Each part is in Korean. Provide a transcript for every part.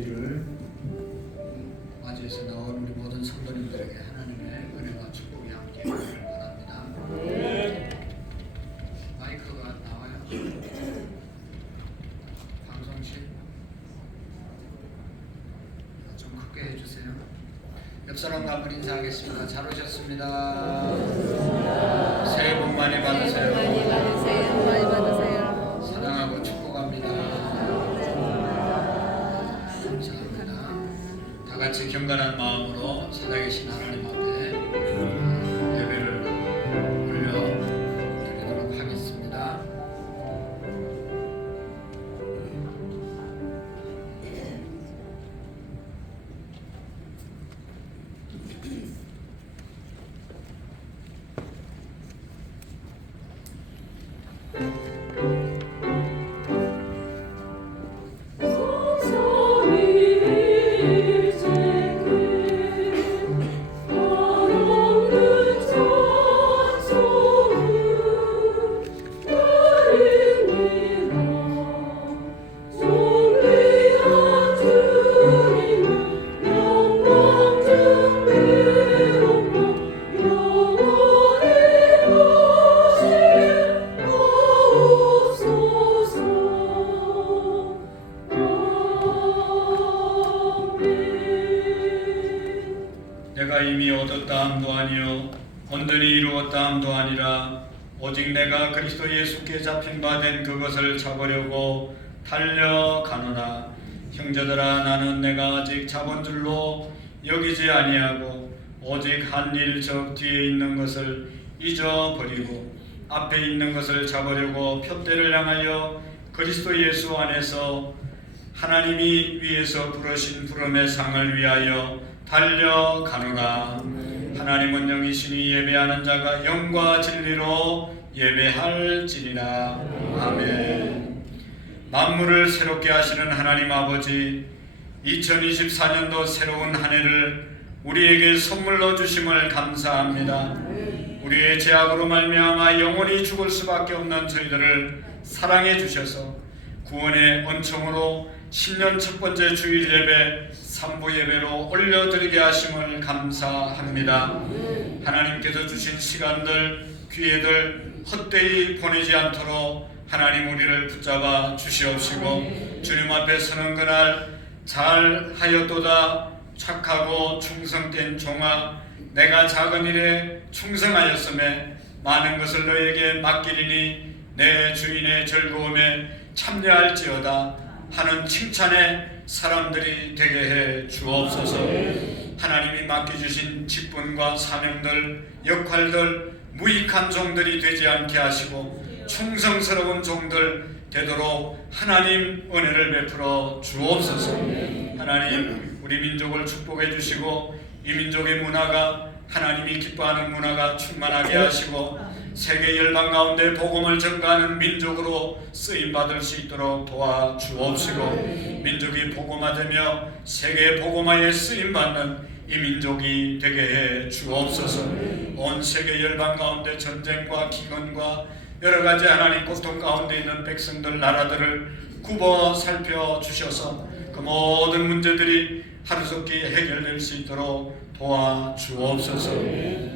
를 맞이해서 나온 우리 모든 성도님들에게 하나님의 은혜와 축복이 함께 있기를 바랍니다. 마이크가 나와요? 방송실 좀 크게 해주세요. 옆 사람과 한번 인사하겠습니다. 잘 오셨습니다. 새해 복 많이 받으세요. 많이 받으세요. 사랑하고 축복합니다. 다 같이 경건한 마음으로 살아계신 하나님 앞에 예배를 올려드리도록 하겠습니다. 내가 이미 얻었다 함도 아니요 온전히 이루었다 함도 아니라 오직 내가 그리스도 예수께 잡힌 바 된 그것을 잡으려고 달려가노라. 형제들아, 나는 내가 아직 잡은 줄로 여기지 아니하고 오직 한 일 저 뒤에 있는 것을 잊어버리고 앞에 있는 것을 잡으려고 표대를 향하여 그리스도 예수 안에서 하나님이 위에서 부르신 부름의 상을 위하여 달려가노라. 하나님은 영이시니 예배하는 자가 영과 진리로 예배할지니라. 아멘. 만물을 새롭게 하시는 하나님 아버지, 2024년도 새로운 한 해를 우리에게 선물로 주심을 감사합니다. 우리의 죄악으로 말미암아 영원히 죽을 수밖에 없는 저희들을 사랑해 주셔서 구원의恩寵으로 10년 첫 번째 주일 예배 3부 예배로 올려드리게 하심을 감사합니다. 하나님께서 주신 시간들, 기회들 헛되이 보내지 않도록 하나님 우리를 붙잡아 주시옵시고 주님 앞에 서는 그날 잘하였도다 착하고 충성된 종아, 내가 작은 일에 충성하였음에 많은 것을 너에게 맡기리니 내 주인의 즐거움에 참여할지어다 하는 칭찬의 사람들이 되게 해 주옵소서. 하나님이 맡겨주신 직분과 사명들, 역할들 무익한 종들이 되지 않게 하시고 충성스러운 종들 되도록 하나님 은혜를 베풀어 주옵소서. 하나님 우리 민족을 축복해 주시고 이 민족의 문화가 하나님이 기뻐하는 문화가 충만하게 하시고 세계 열방 가운데 복음을 전가하는 민족으로 쓰임받을 수 있도록 도와주옵시고 민족이 복음화되며 세계 복음화에 쓰임받는 이 민족이 되게 해 주옵소서. 온 세계 열방 가운데 전쟁과 기근과 여러가지 하나님 고통 가운데 있는 백성들 나라들을 굽어 살펴주셔서 그 모든 문제들이 하루속히 해결될 수 있도록 도와주옵소서.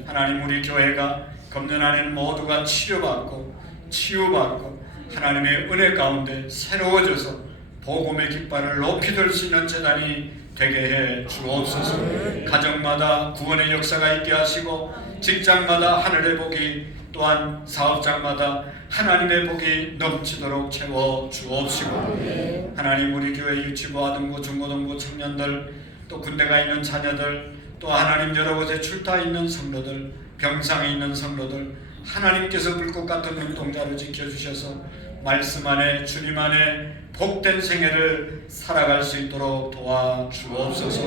하나님 우리 교회가 금년 안에는 모두가 치료받고 치유받고 하나님의 은혜 가운데 새로워져서 복음의 깃발을 높이 들 수 있는 재단이 되게 해 주옵소서. 가정마다 구원의 역사가 있게 하시고 직장마다 하늘의 복이 또한 사업장마다 하나님의 복이 넘치도록 채워 주옵시고 하나님 우리 교회 유치부 아동부 중고등부 청년들 또 군대가 있는 자녀들 또 하나님 여러 곳에 출타 있는 성도들 병상에 있는 성도들 하나님께서 불꽃 같은 눈동자로 지켜주셔서 말씀 안에 주님 안에 복된 생애를 살아갈 수 있도록 도와주옵소서.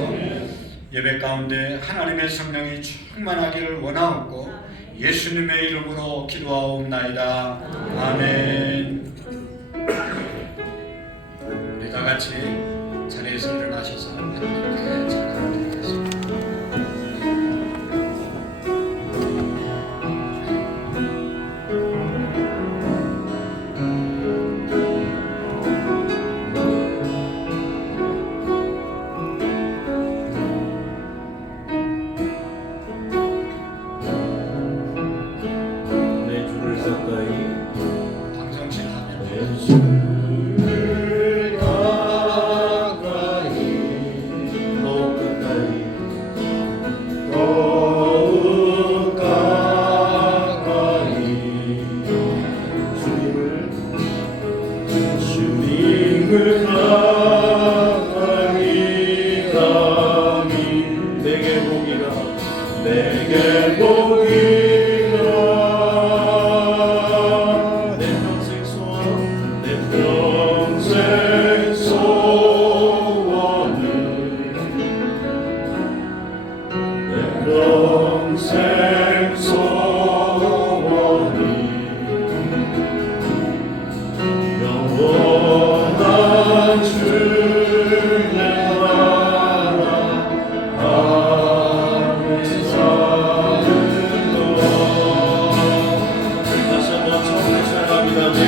예배 가운데 하나님의 성령이 충만하기를 원하옵고 예수님의 이름으로 기도하옵나이다. 아멘. 우리 다 같이 자리에서 일어나셔서 하나님께 찬양을 드리겠습니다. 내게 복이라 내 평생 소원 내 평생 소원을 내 평생 소원이 영원한 주의 나라 안에 사는 것 다시 한번 처음에 시작합니다. 내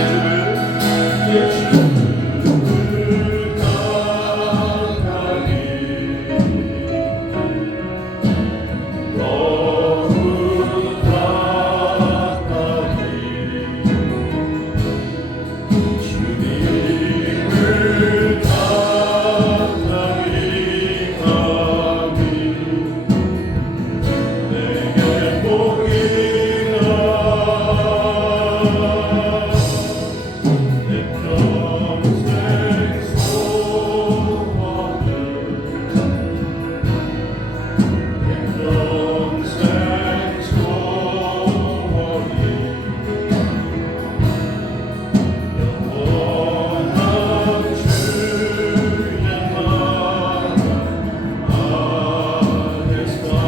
주를 가까이 너무 가까이 주님을 가까이 감히 내게 복이라 내 평생 소원을 내 평생 소원이 영원한 주의 나라 안에 사는 것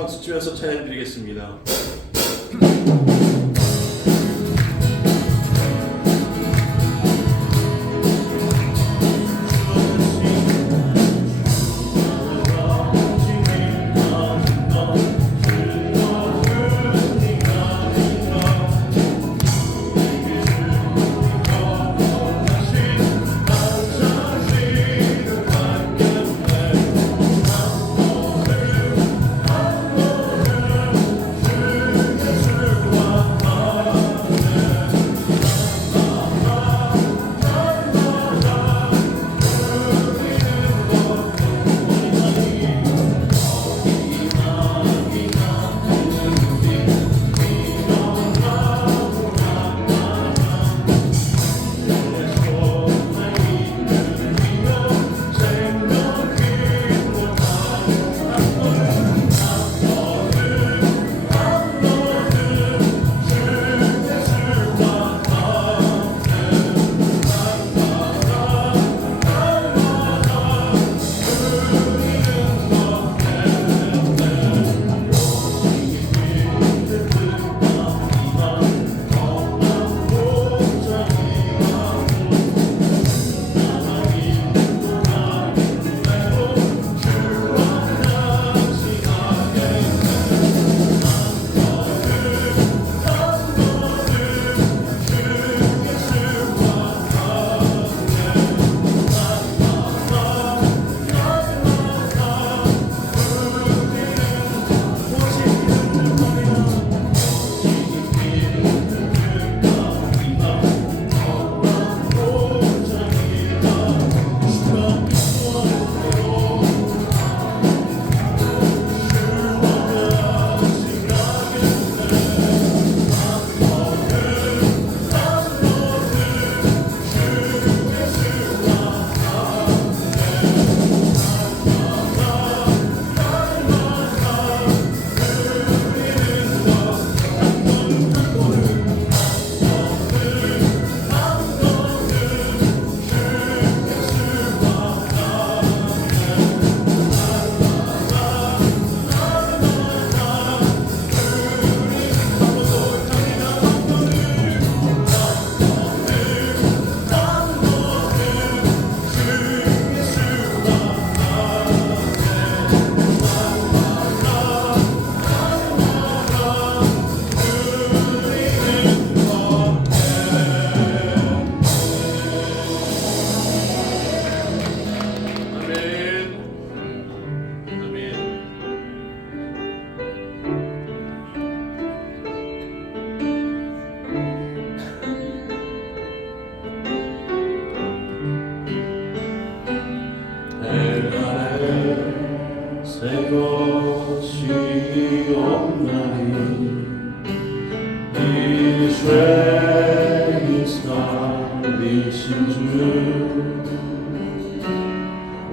박수 치면서 찬양드리겠습니다.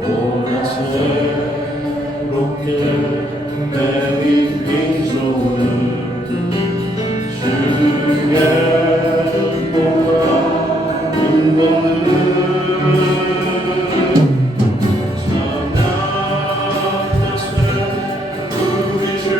오라 새롭게 내린 빈손을 주의 보라 눈물을 찬양하세 우리 주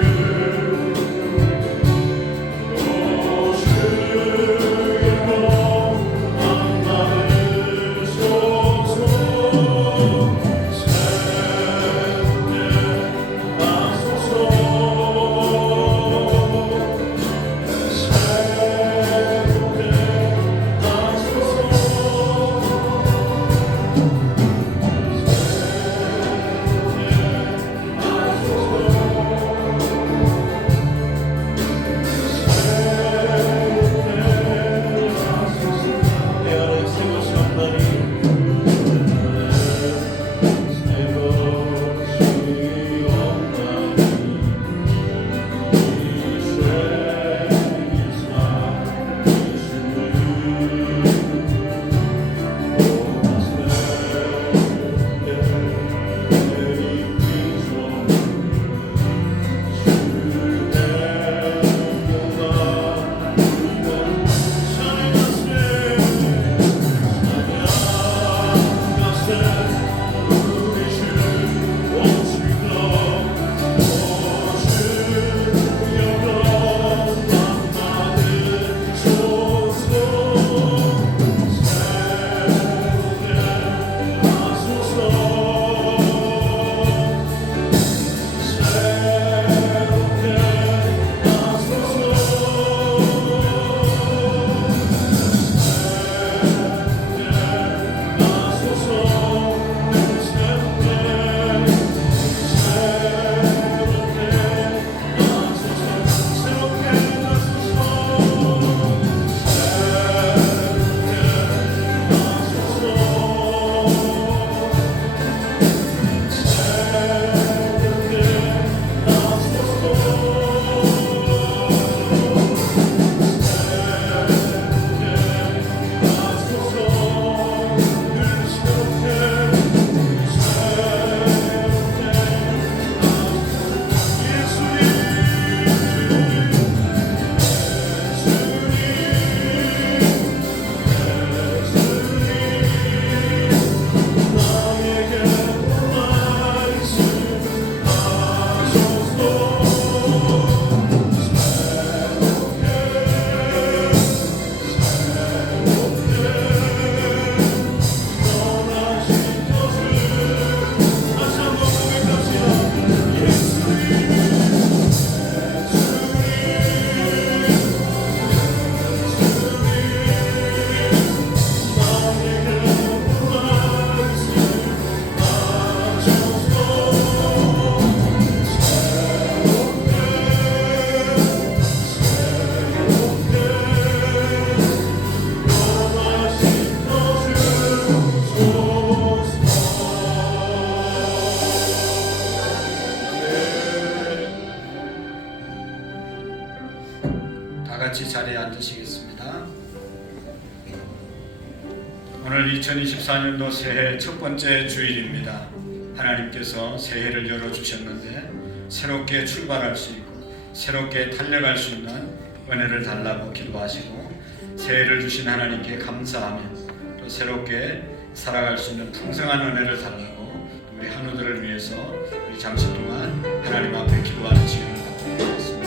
다 같이 자리에 앉으시겠습니다. 오늘 2024년도 새해 첫 번째 주일입니다. 하나님께서 새해를 열어주셨는데 새롭게 출발할 수 있고 새롭게 달려갈 수 있는 은혜를 달라고 기도하시고 새해를 주신 하나님께 감사하며 또 새롭게 살아갈 수 있는 풍성한 은혜를 달라고 우리 한우들을 위해서 우리 잠시 동안 하나님 앞에 기도하는 시간을 갖도록 하겠습니다.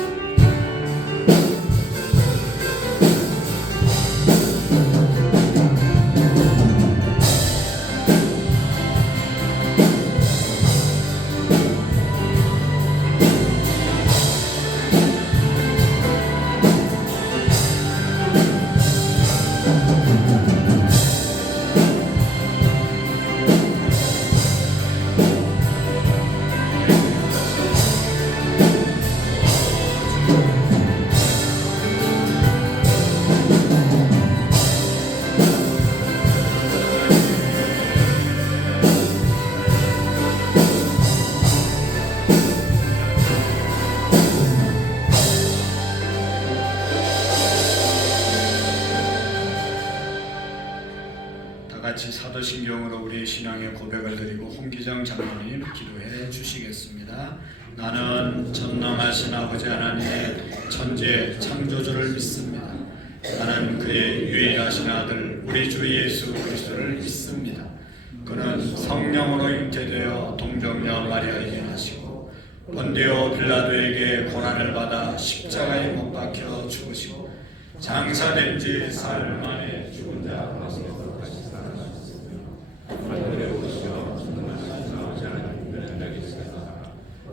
같이 사도신경으로 우리의 신앙의 고백을 드리고 홍기정 장로님 기도해 주시겠습니다. 나는 전능하신 아버지 하나님의 천재 창조주를 믿습니다. 나는 그의 유일하신 아들 우리 주 예수 그리스도를 믿습니다. 그는 성령으로 잉태되어 동정녀 마리아에게 나시고 본디오 빌라도에게 고난을 받아 십자가에 못 박혀 죽으시고 장사된 지 사흘 만에 죽은 자 가운데서 다시 살아나셨으며 하늘에 오르시어 전능하신 아버지 하나님의 은혜가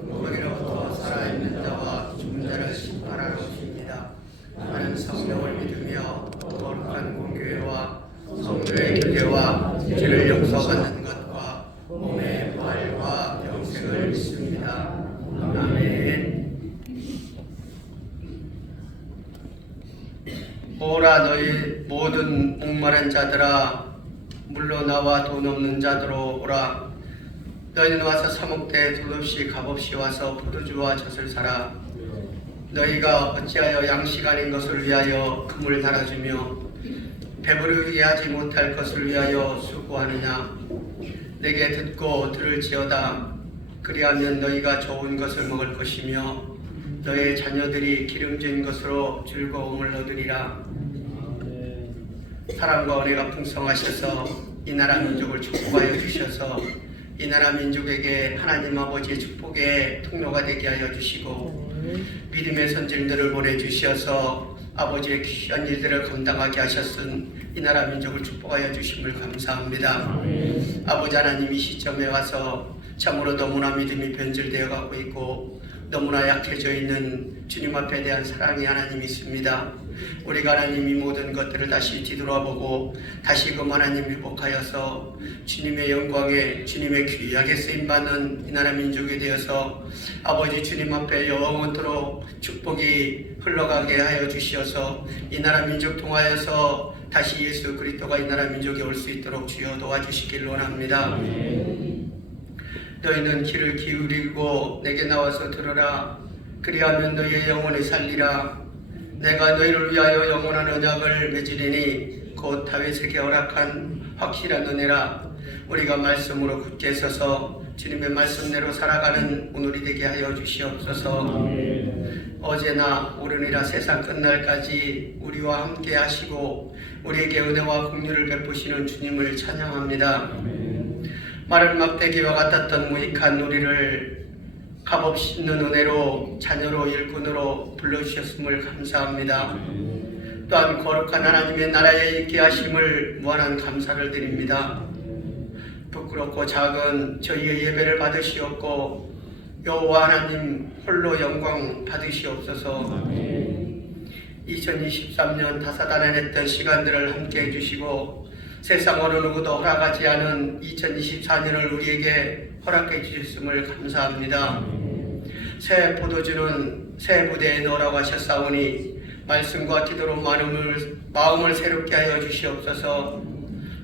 거기로부터 살아있는 자와 죽은 자를 심판하러 오십니다. 나는 성령을 믿으며 거룩한 공교회와 성도의 교제와 죄를 용서받는 것과 몸의 부활과 영생을 믿습니다. 아멘. 오라 너희 모든 목마른 자들아 물로 나와 돈 없는 자들로 오라. 너희는 와서 사목대 돈 없이 값 없이 와서 포도주와 젖을 사라. 너희가 어찌하여 양식 아닌 것을 위하여 금을 달아주며 배부르게 하지 못할 것을 위하여 수고하느냐. 내게 듣고 들을지어다. 그리하면 너희가 좋은 것을 먹을 것이며 너의 자녀들이 기름진 것으로 즐거움을 얻으리라. 사랑과 은혜가 풍성하셔서 이 나라 민족을 축복하여 주셔서 이 나라 민족에게 하나님 아버지의 축복의 통로가 되게 하여 주시고 믿음의 선진들을 보내주셔서 아버지의 귀한 일들을 감당하게 하셨은 이 나라 민족을 축복하여 주심을 감사합니다. 아버지 하나님 이 시점에 와서 참으로 너무나 믿음이 변질되어 가고 있고 너무나 약해져 있는 주님 앞에 대한 사랑이 하나님 있습니다. 우리가 하나님 이 모든 것들을 다시 뒤돌아보고 다시금 하나님 회복하여서 주님의 영광에 주님의 귀하게 쓰임받는 이 나라 민족이 되어서 아버지 주님 앞에 영원토록 축복이 흘러가게 하여 주시어서 이 나라 민족 통하여서 다시 예수 그리스도가 이 나라 민족에 올 수 있도록 주여 도와주시길 원합니다. 너희는 귀를 기울이고 내게 나와서 들으라. 그리하면 너희의 영혼이 살리라. 내가 너희를 위하여 영원한 언약을 맺으리니 곧 다윗에게 허락한 확실한 은혜라. 우리가 말씀으로 굳게 서서 주님의 말씀대로 살아가는 오늘이 되게 하여 주시옵소서. 어제나 오늘이라 세상 끝날까지 우리와 함께 하시고 우리에게 은혜와 긍휼을 베푸시는 주님을 찬양합니다. 마른 막대기와 같았던 무익한 우리를 값없이 있는 은혜로 자녀로 일꾼으로 불러주셨음을 감사합니다. 또한 거룩한 하나님의 나라에 있게 하심을 무한한 감사를 드립니다. 부끄럽고 작은 저희의 예배를 받으시옵고 여호와 하나님 홀로 영광 받으시옵소서. 2023년 다사다난했던 시간들을 함께 해주시고 세상 어느 누구도 허락하지 않은 2024년을 우리에게 허락해 주셨음을 감사합니다. 새 포도주는 새 부대에 넣으라고 하셨사오니 말씀과 기도로 마음을 새롭게 하여 주시옵소서.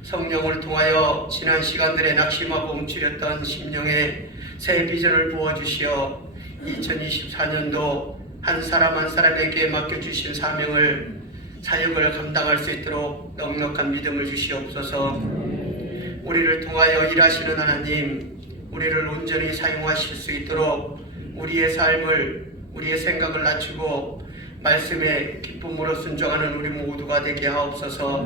성령을 통하여 지난 시간들에 낙심하고 움츠렸던 심령에 새 비전을 부어주시어 2024년도 한 사람 한 사람에게 맡겨주신 사역을 감당할 수 있도록 넉넉한 믿음을 주시옵소서. 우리를 통하여 일하시는 하나님, 우리를 온전히 사용하실 수 있도록 우리의 삶을, 우리의 생각을 낮추고 말씀에 기쁨으로 순종하는 우리 모두가 되게 하옵소서.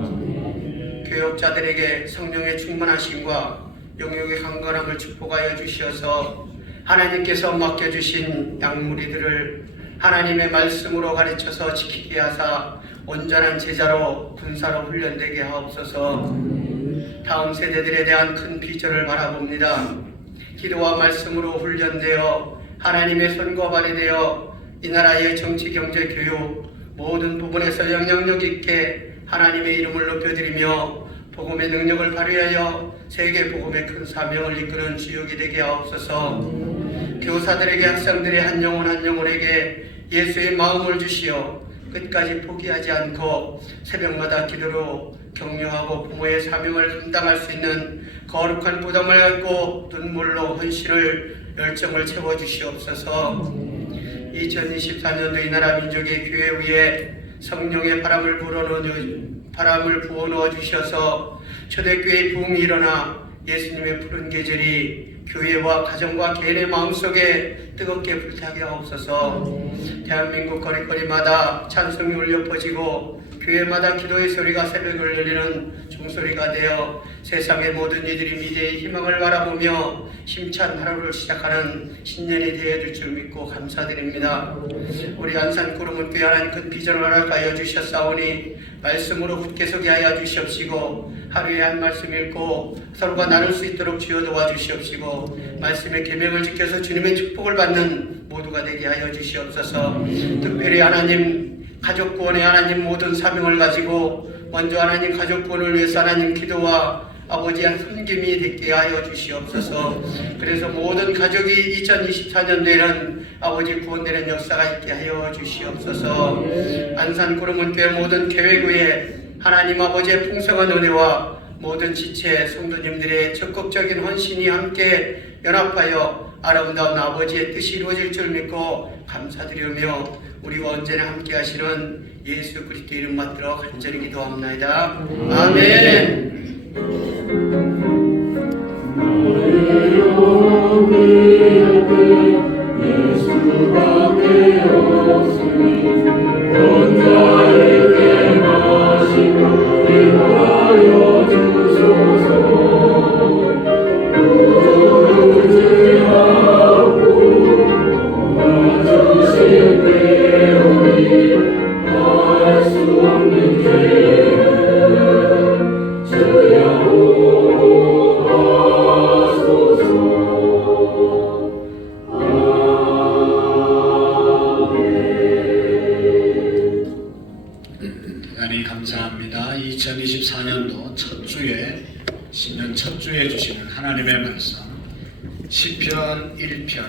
교역자들에게 성령의 충만하심과 영역의 강건함을 축복하여 주시어서 하나님께서 맡겨주신 양무리들을 하나님의 말씀으로 가르쳐서 지키게 하사 온전한 제자로 군사로 훈련되게 하옵소서. 다음 세대들에 대한 큰 비전을 바라봅니다. 기도와 말씀으로 훈련되어 하나님의 손과 발이 되어 이 나라의 정치, 경제, 교육 모든 부분에서 영향력 있게 하나님의 이름을 높여드리며 복음의 능력을 발휘하여 세계 복음의 큰 사명을 이끄는 주역이 되게 하옵소서. 교사들에게 학생들의 한 영혼 한 영혼에게 예수의 마음을 주시어 끝까지 포기하지 않고 새벽마다 기도로 격려하고 부모의 사명을 감당할 수 있는 거룩한 부담을 안고 눈물로 헌신을 열정을 채워주시옵소서. 2024년도 이 나라 민족의 교회 위에 성령의 바람을 부어넣어 주셔서 초대교회의 부흥이 일어나 예수님의 푸른 계절이 교회와 가정과 개인의 마음속에 뜨겁게 불타게 하옵소서. 대한민국 거리거리마다 찬송이 울려 퍼지고 교회마다 기도의 소리가 새벽을 열리는 종소리가 되어 세상의 모든 이들이 미래의 희망을 바라보며 힘찬 하루를 시작하는 신년이 되어줄 줄 믿고 감사드립니다. 우리 안산 구름문교회 하나님 큰 비전을 허락하여 주셨사오니 말씀으로 굳게 서게 하여 주시옵시고 하루에 한 말씀 읽고 서로가 나눌 수 있도록 주여 도와주시옵시고 말씀의 계명을 지켜서 주님의 축복을 받는 모두가 되게 하여 주시옵소서. 특별히 하나님 가족 구원의 하나님 모든 사명을 가지고 먼저 하나님 가족 구원을 위해서 하나님 기도와 아버지의 섬김이 되게 하여 주시옵소서. 그래서 모든 가족이 2024년도에는 아버지 구원되는 역사가 있게 하여 주시옵소서. 안산 구름문교회 모든 교회구에 하나님 아버지의 풍성한 은혜와 모든 지체 성도님들의 적극적인 헌신이 함께 연합하여 아름다운 아버지의 뜻이 이루어질 줄 믿고 감사드리며 우리와 언제나 함께 하시는 예수 그리스도 이름 받들어 간절히 기도합나이다. 아멘. 예수밖에 없으니 혼자에게 마시고 위하여 주소서. 구주를 하고 와주신 배우니 알 수 없는 죄를 주여 대단히 감사합니다. 2024년도 첫 주에 신년 첫 주에 주시는 하나님의 말씀 시편 1편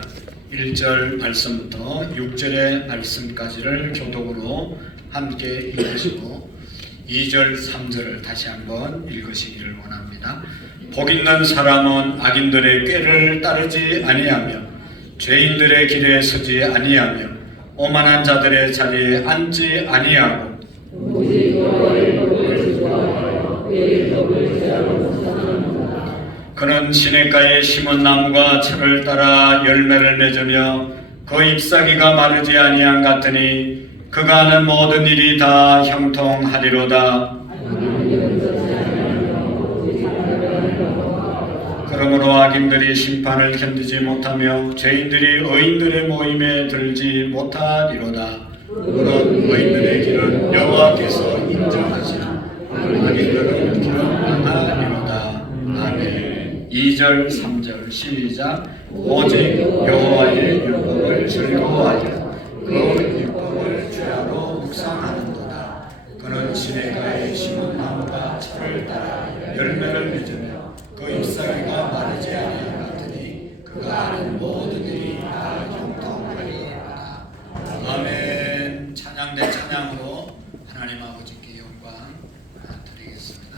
1절 말씀부터 6절의 말씀까지를 교독으로 함께 읽으시고 2절 3절을 다시 한번 읽으시기를 원합니다. 복 있는 사람은 악인들의 꾀를 따르지 아니하며 죄인들의 길에 서지 아니하며 오만한 자들의 자리에 앉지 아니하고 그는 시냇가에 심은 나무가 철을 따라 열매를 맺으며 그 잎사귀가 마르지 아니한 같으니 그가 하는 모든 일이 다 형통하리로다. 그러므로 악인들이 심판을 견디지 못하며 죄인들이 의인들의 모임에 들지 못하리로다. 그런 의인들의 길은 여호와께서 인정하시나 악인들은 길은 망하리로다. 아멘. 2절 3절 시작. 오직 여호와의 율법을 즐거워하여 그 율법을 주야로 묵상하는도다. 그는 시냇가에 심은 나무가 철을 따라 열매를 맺으며 그 잎사귀가 마르지 아니한 같으니 그가 하는 모든 일이 다 형통하리로다. 아멘. 찬양 대 찬양으로 하나님 아버지께 영광 드리겠습니다.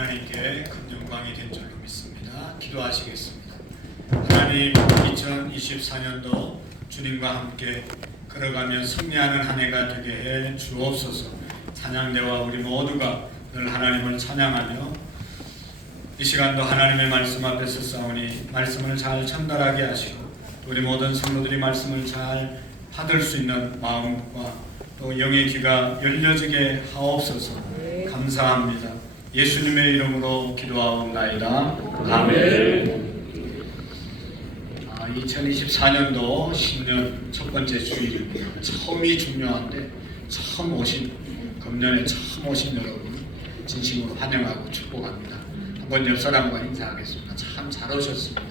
하나님께 큰 영광이 된 줄로 믿습니다. 기도하시겠습니다. 하나님, 2024년도 주님과 함께 걸어가며 승리하는 한 해가 되게 해 주옵소서. 찬양대와 우리 모두가 늘 하나님을 찬양하며 이 시간도 하나님의 말씀 앞에서 싸우니 말씀을 잘 전달하게 하시고 우리 모든 성도들이 말씀을 잘 받을 수 있는 마음과 또 영의 귀가 열려지게 하옵소서. 감사합니다. 예수님의 이름으로 기도하옵나이다. 아멘. 2024년도 신년 첫 번째 주일입니다. 처음이 중요한데 처음 오신 금년에 처음 오신 여러분 진심으로 환영하고 축복합니다. 한번 옆 사람과 인사하겠습니다. 참 잘 오셨습니다.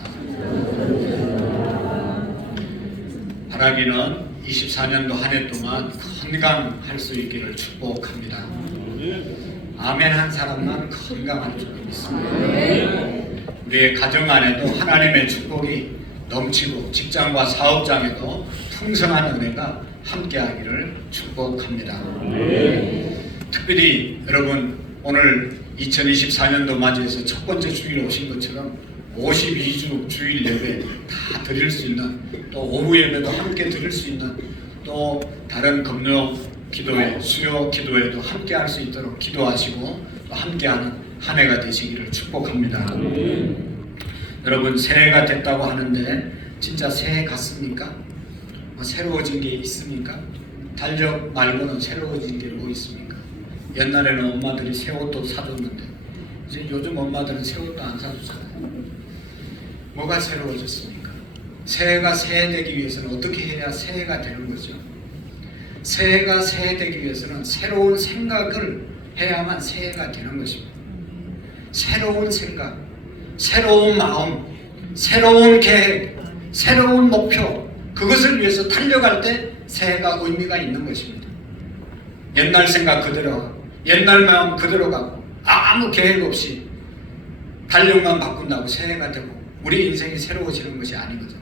바라기는 24년도 한 해 동안 건강할 수 있기를 축복합니다. 아멘 한 사람만 건강할 줄 믿습니다. 우리의 가정 안에도 하나님의 축복이 넘치고 직장과 사업장에도 풍성한 은혜가 함께하기를 축복합니다. 특별히 여러분 오늘 2024년도 맞이해서 첫 번째 주일 오신 것처럼 52주 주일 예배 다 드릴 수 있는, 또 오후 예배도 함께 드릴 수 있는, 또 다른 금요 기도회, 수요 기도회도 함께 할 수 있도록 기도하시고 또 함께하는 한 해가 되시기를 축복합니다. 여러분 새해가 됐다고 하는데 진짜 새해 같습니까? 새로워진 게 있습니까? 달력 말고는 새로워진 게 뭐 있습니까? 옛날에는 엄마들이 새 옷도 사줬는데 이제 요즘 엄마들은 새 옷도 안 사주잖아요. 뭐가 새로워졌습니까? 새해가 새해되기 위해서는 어떻게 해야 새해가 되는 거죠? 새해가 새해되기 위해서는 새로운 생각을 해야만 새해가 되는 것입니다. 새로운 생각, 새로운 마음, 새로운 계획, 새로운 목표, 그것을 위해서 달려갈 때 새해가 의미가 있는 것입니다. 옛날 생각 그대로, 옛날 마음 그대로 가고 아무 계획 없이 달력만 바꾼다고 새해가 되고 우리 인생이 새로워지는 것이 아니거든요.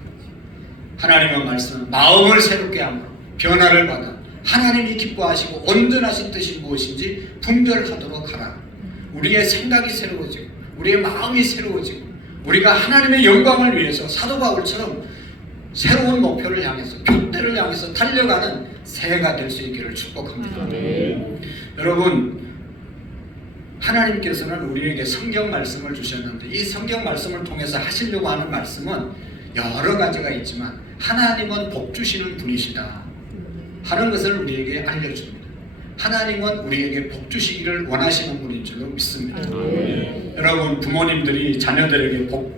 하나님의 말씀은 마음을 새롭게 함으로 변화를 받아 하나님이 기뻐하시고 온전하신 뜻이 무엇인지 분별하도록 하라. 우리의 생각이 새로워지고 우리의 마음이 새로워지고 우리가 하나님의 영광을 위해서 사도 바울처럼 새로운 목표를 향해서 표대를 향해서 달려가는 새해가 될 수 있기를 축복합니다. 여러분 하나님께서는 우리에게 성경 말씀을 주셨는데 이 성경 말씀을 통해서 하시려고 하는 말씀은 여러 가지가 있지만 하나님은 복 주시는 분이시다 하는 것을 우리에게 알려줍니다. 하나님은 우리에게 복 주시기를 원하시는 분인 줄로 믿습니다. 여러분 부모님들이 자녀들에게 복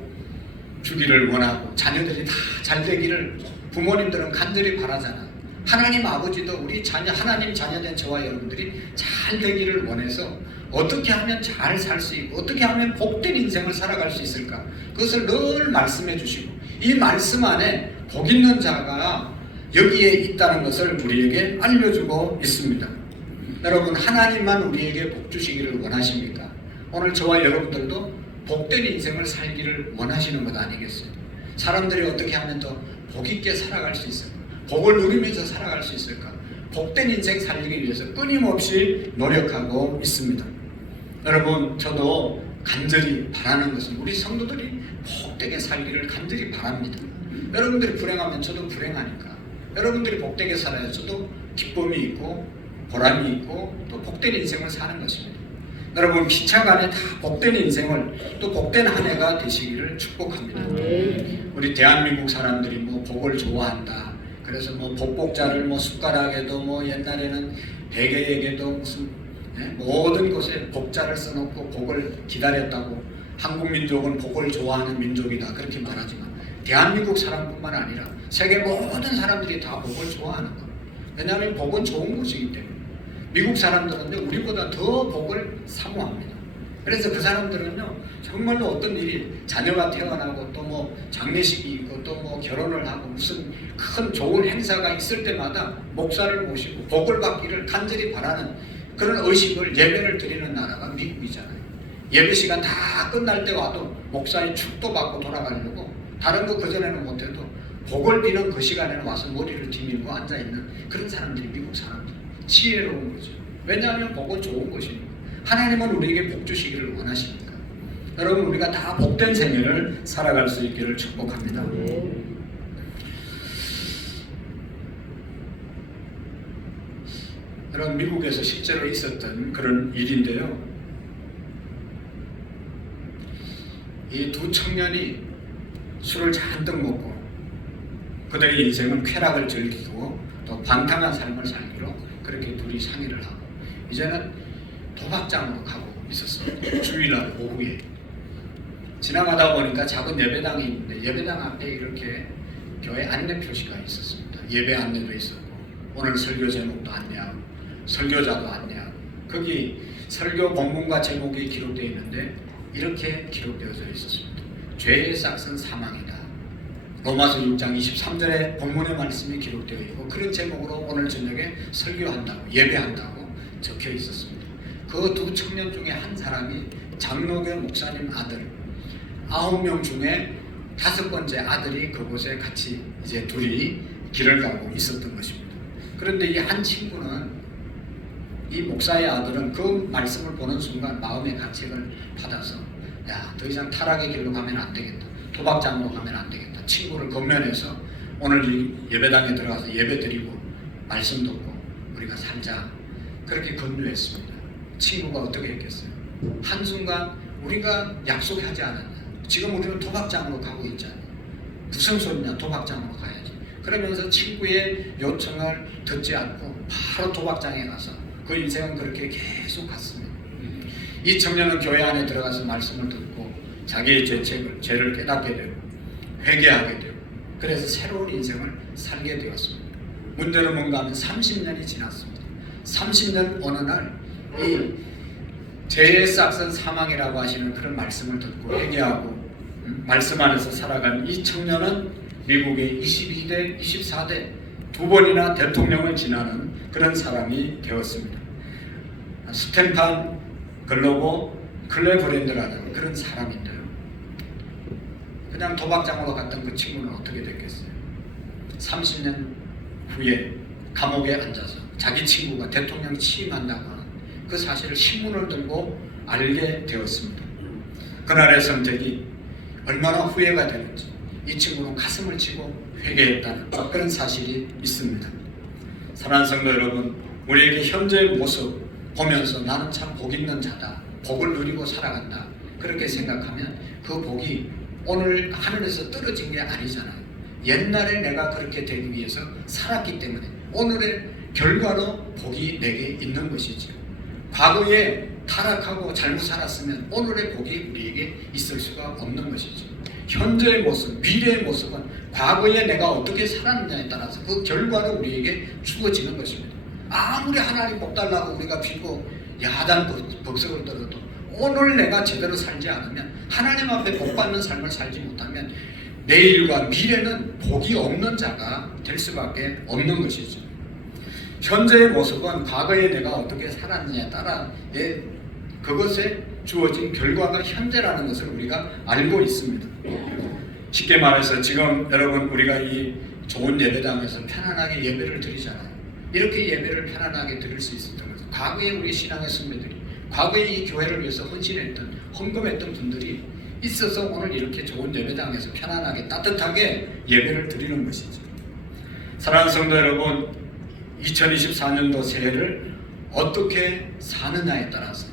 주기를 원하고 자녀들이 다 잘 되기를 부모님들은 간절히 바라잖아요. 하나님 아버지도 우리 자녀, 하나님 자녀된 저와 여러분들이 잘 되기를 원해서 어떻게 하면 잘 살 수 있고 어떻게 하면 복된 인생을 살아갈 수 있을까, 그것을 늘 말씀해 주시고 이 말씀 안에 복 있는 자가 여기에 있다는 것을 우리에게 알려주고 있습니다. 여러분 하나님만 우리에게 복 주시기를 원하십니까? 오늘 저와 여러분들도 복된 인생을 살기를 원하시는 것 아니겠어요? 사람들이 어떻게 하면 더 복 있게 살아갈 수 있을까? 복을 누리면서 살아갈 수 있을까? 복된 인생 살기 위해서 끊임없이 노력하고 있습니다. 여러분 저도 간절히 바라는 것은 우리 성도들이 복되게 살기를 간절히 바랍니다. 여러분들이 불행하면 저도 불행하니까, 여러분들이 복되게 살아야 저도 기쁨이 있고 보람이 있고 또 복된 인생을 사는 것입니다. 여러분 기차간에 다 복된 인생을 또 복된 한 해가 되시기를 축복합니다. 우리 대한민국 사람들이 뭐 복을 좋아한다. 그래서 뭐 복복자를 뭐 숟가락에도 뭐 옛날에는 베개에게도 무슨 모든 곳에 복자를 써놓고 복을 기다렸다고, 한국 민족은 복을 좋아하는 민족이다 그렇게 말하지만 대한민국 사람뿐만 아니라 세계 모든 사람들이 다 복을 좋아하는 거예요. 왜냐하면 복은 좋은 것이기 때문에. 미국 사람들은요 우리보다 더 복을 사모합니다. 그래서 그 사람들은요 정말로 어떤 일이 자녀가 태어나고 또 뭐 장례식이 있고 또 뭐 결혼을 하고 무슨 큰 좋은 행사가 있을 때마다 목사를 모시고 복을 받기를 간절히 바라는 그런 의식을 예배를 드리는 나라가 미국이잖아요. 예배 시간 다 끝날 때 와도 목사의 축도 받고 돌아가려고, 다른 거 그전에는 못해도 복을 비는 그 시간에는 와서 머리를 뒤밀고 앉아있는 그런 사람들이 미국 사람들. 지혜로운 거죠. 왜냐하면 복은 좋은 것이니까. 하나님은 우리에게 복 주시기를 원하십니까? 여러분, 우리가 다 복된 생애를 살아갈 수 있기를 축복합니다. 여러분, 미국에서 실제로 있었던 그런 일인데요. 이 두 청년이 술을 잔뜩 먹고 그들의 인생은 쾌락을 즐기고 또 방탕한 삶을 살기로 그렇게 둘이 상의를 하고 이제는 도박장으로 가고 있었어요. 주일날 오후에 지나가다 보니까 작은 예배당이 있는데 예배당 앞에 이렇게 교회 안내 표시가 있었습니다. 예배 안내도 있었고 오늘 설교 제목도 안내하고 설교자도 안내하고 거기 설교 본문과 제목이 기록되어 있는데 이렇게 기록되어져 있었습니다. 죄의 싹은 사망이다. 로마서 6장 23절에 본문의 말씀이 기록되어 있고 그런 제목으로 오늘 저녁에 설교한다고 예배한다고 적혀 있었습니다. 그 두 청년 중에 한 사람이 장로교 목사님 아들 9명 중에 5번째 아들이 그곳에 같이 이제 둘이 길을 가고 있었던 것입니다. 그런데 이 한 친구는 이 목사의 아들은 그 말씀을 보는 순간 마음의 가책을 받아서 야, 더 이상 타락의 길로 가면 안 되겠다. 도박장으로 가면 안 되겠다. 친구를 건면해서 오늘 이 예배당에 들어가서 예배 드리고 말씀 듣고 우리가 살자. 그렇게 권유했습니다. 친구가 어떻게 했겠어요? 한순간 우리가 약속하지 않았냐. 지금 우리는 도박장으로 가고 있잖아. 무슨 소리냐. 도박장으로 가야지. 그러면서 친구의 요청을 듣지 않고 바로 도박장에 가서 그 인생은 그렇게 계속 갔습니다. 이 청년은 교회 안에 들어가서 말씀을 듣고 자기의 죄를 깨닫게 되고 회개하게 되고 그래서 새로운 인생을 살게 되었습니다. 문제는 뭔가 하면 30년이 지났습니다. 30년 어느 날 이 죄의 싹은 사망이라고 하시는 그런 말씀을 듣고 회개하고 말씀 안에서 살아간 이 청년은 미국의 22대, 24대 두 번이나 대통령을 지나는 그런 사람이 되었습니다. 스탠판 글로버 클레브랜드라는 그런 사람인데요. 그냥 도박장으로 갔던 그 친구는 어떻게 됐겠어요? 30년 후에 감옥에 앉아서 자기 친구가 대통령 취임한다고 하는 그 사실을 신문을 들고 알게 되었습니다. 그날의 선택이 얼마나 후회가 되는지 이 친구는 가슴을 치고 회개했다는 그런 사실이 있습니다. 사랑하는 성도 여러분, 우리에게 현재의 모습 보면서 나는 참 복 있는 자다. 복을 누리고 살아간다. 그렇게 생각하면 그 복이 오늘 하늘에서 떨어진 게 아니잖아요. 옛날에 내가 그렇게 되기 위해서 살았기 때문에 오늘의 결과로 복이 내게 있는 것이죠. 과거에 타락하고 잘못 살았으면 오늘의 복이 우리에게 있을 수가 없는 것이죠. 현재의 모습, 미래의 모습은 과거에 내가 어떻게 살았느냐에 따라서 그 결과로 우리에게 주어지는 것입니다. 아무리 하나님 복 달라고 우리가 빌고 야단 벅석을 떨어도 오늘 내가 제대로 살지 않으면 하나님 앞에 복 받는 삶을 살지 못하면 내일과 미래는 복이 없는 자가 될 수밖에 없는 것이죠. 현재의 모습은 과거에 내가 어떻게 살았느냐에 따라 그것에 주어진 결과가 현재라는 것을 우리가 알고 있습니다. 쉽게 말해서 지금 여러분 우리가 이 좋은 예배당에서 편안하게 예배를 드리잖아요. 이렇게 예배를 편안하게 드릴 수 있었던 것은 과거에 우리 신앙의 선배들이 과거에 이 교회를 위해서 헌신했던 헌금했던 분들이 있어서 오늘 이렇게 좋은 예배당에서 편안하게 따뜻하게 예배를 드리는 것이죠. 사랑하는 성도 여러분, 2024년도 새해를 어떻게 사느냐에 따라서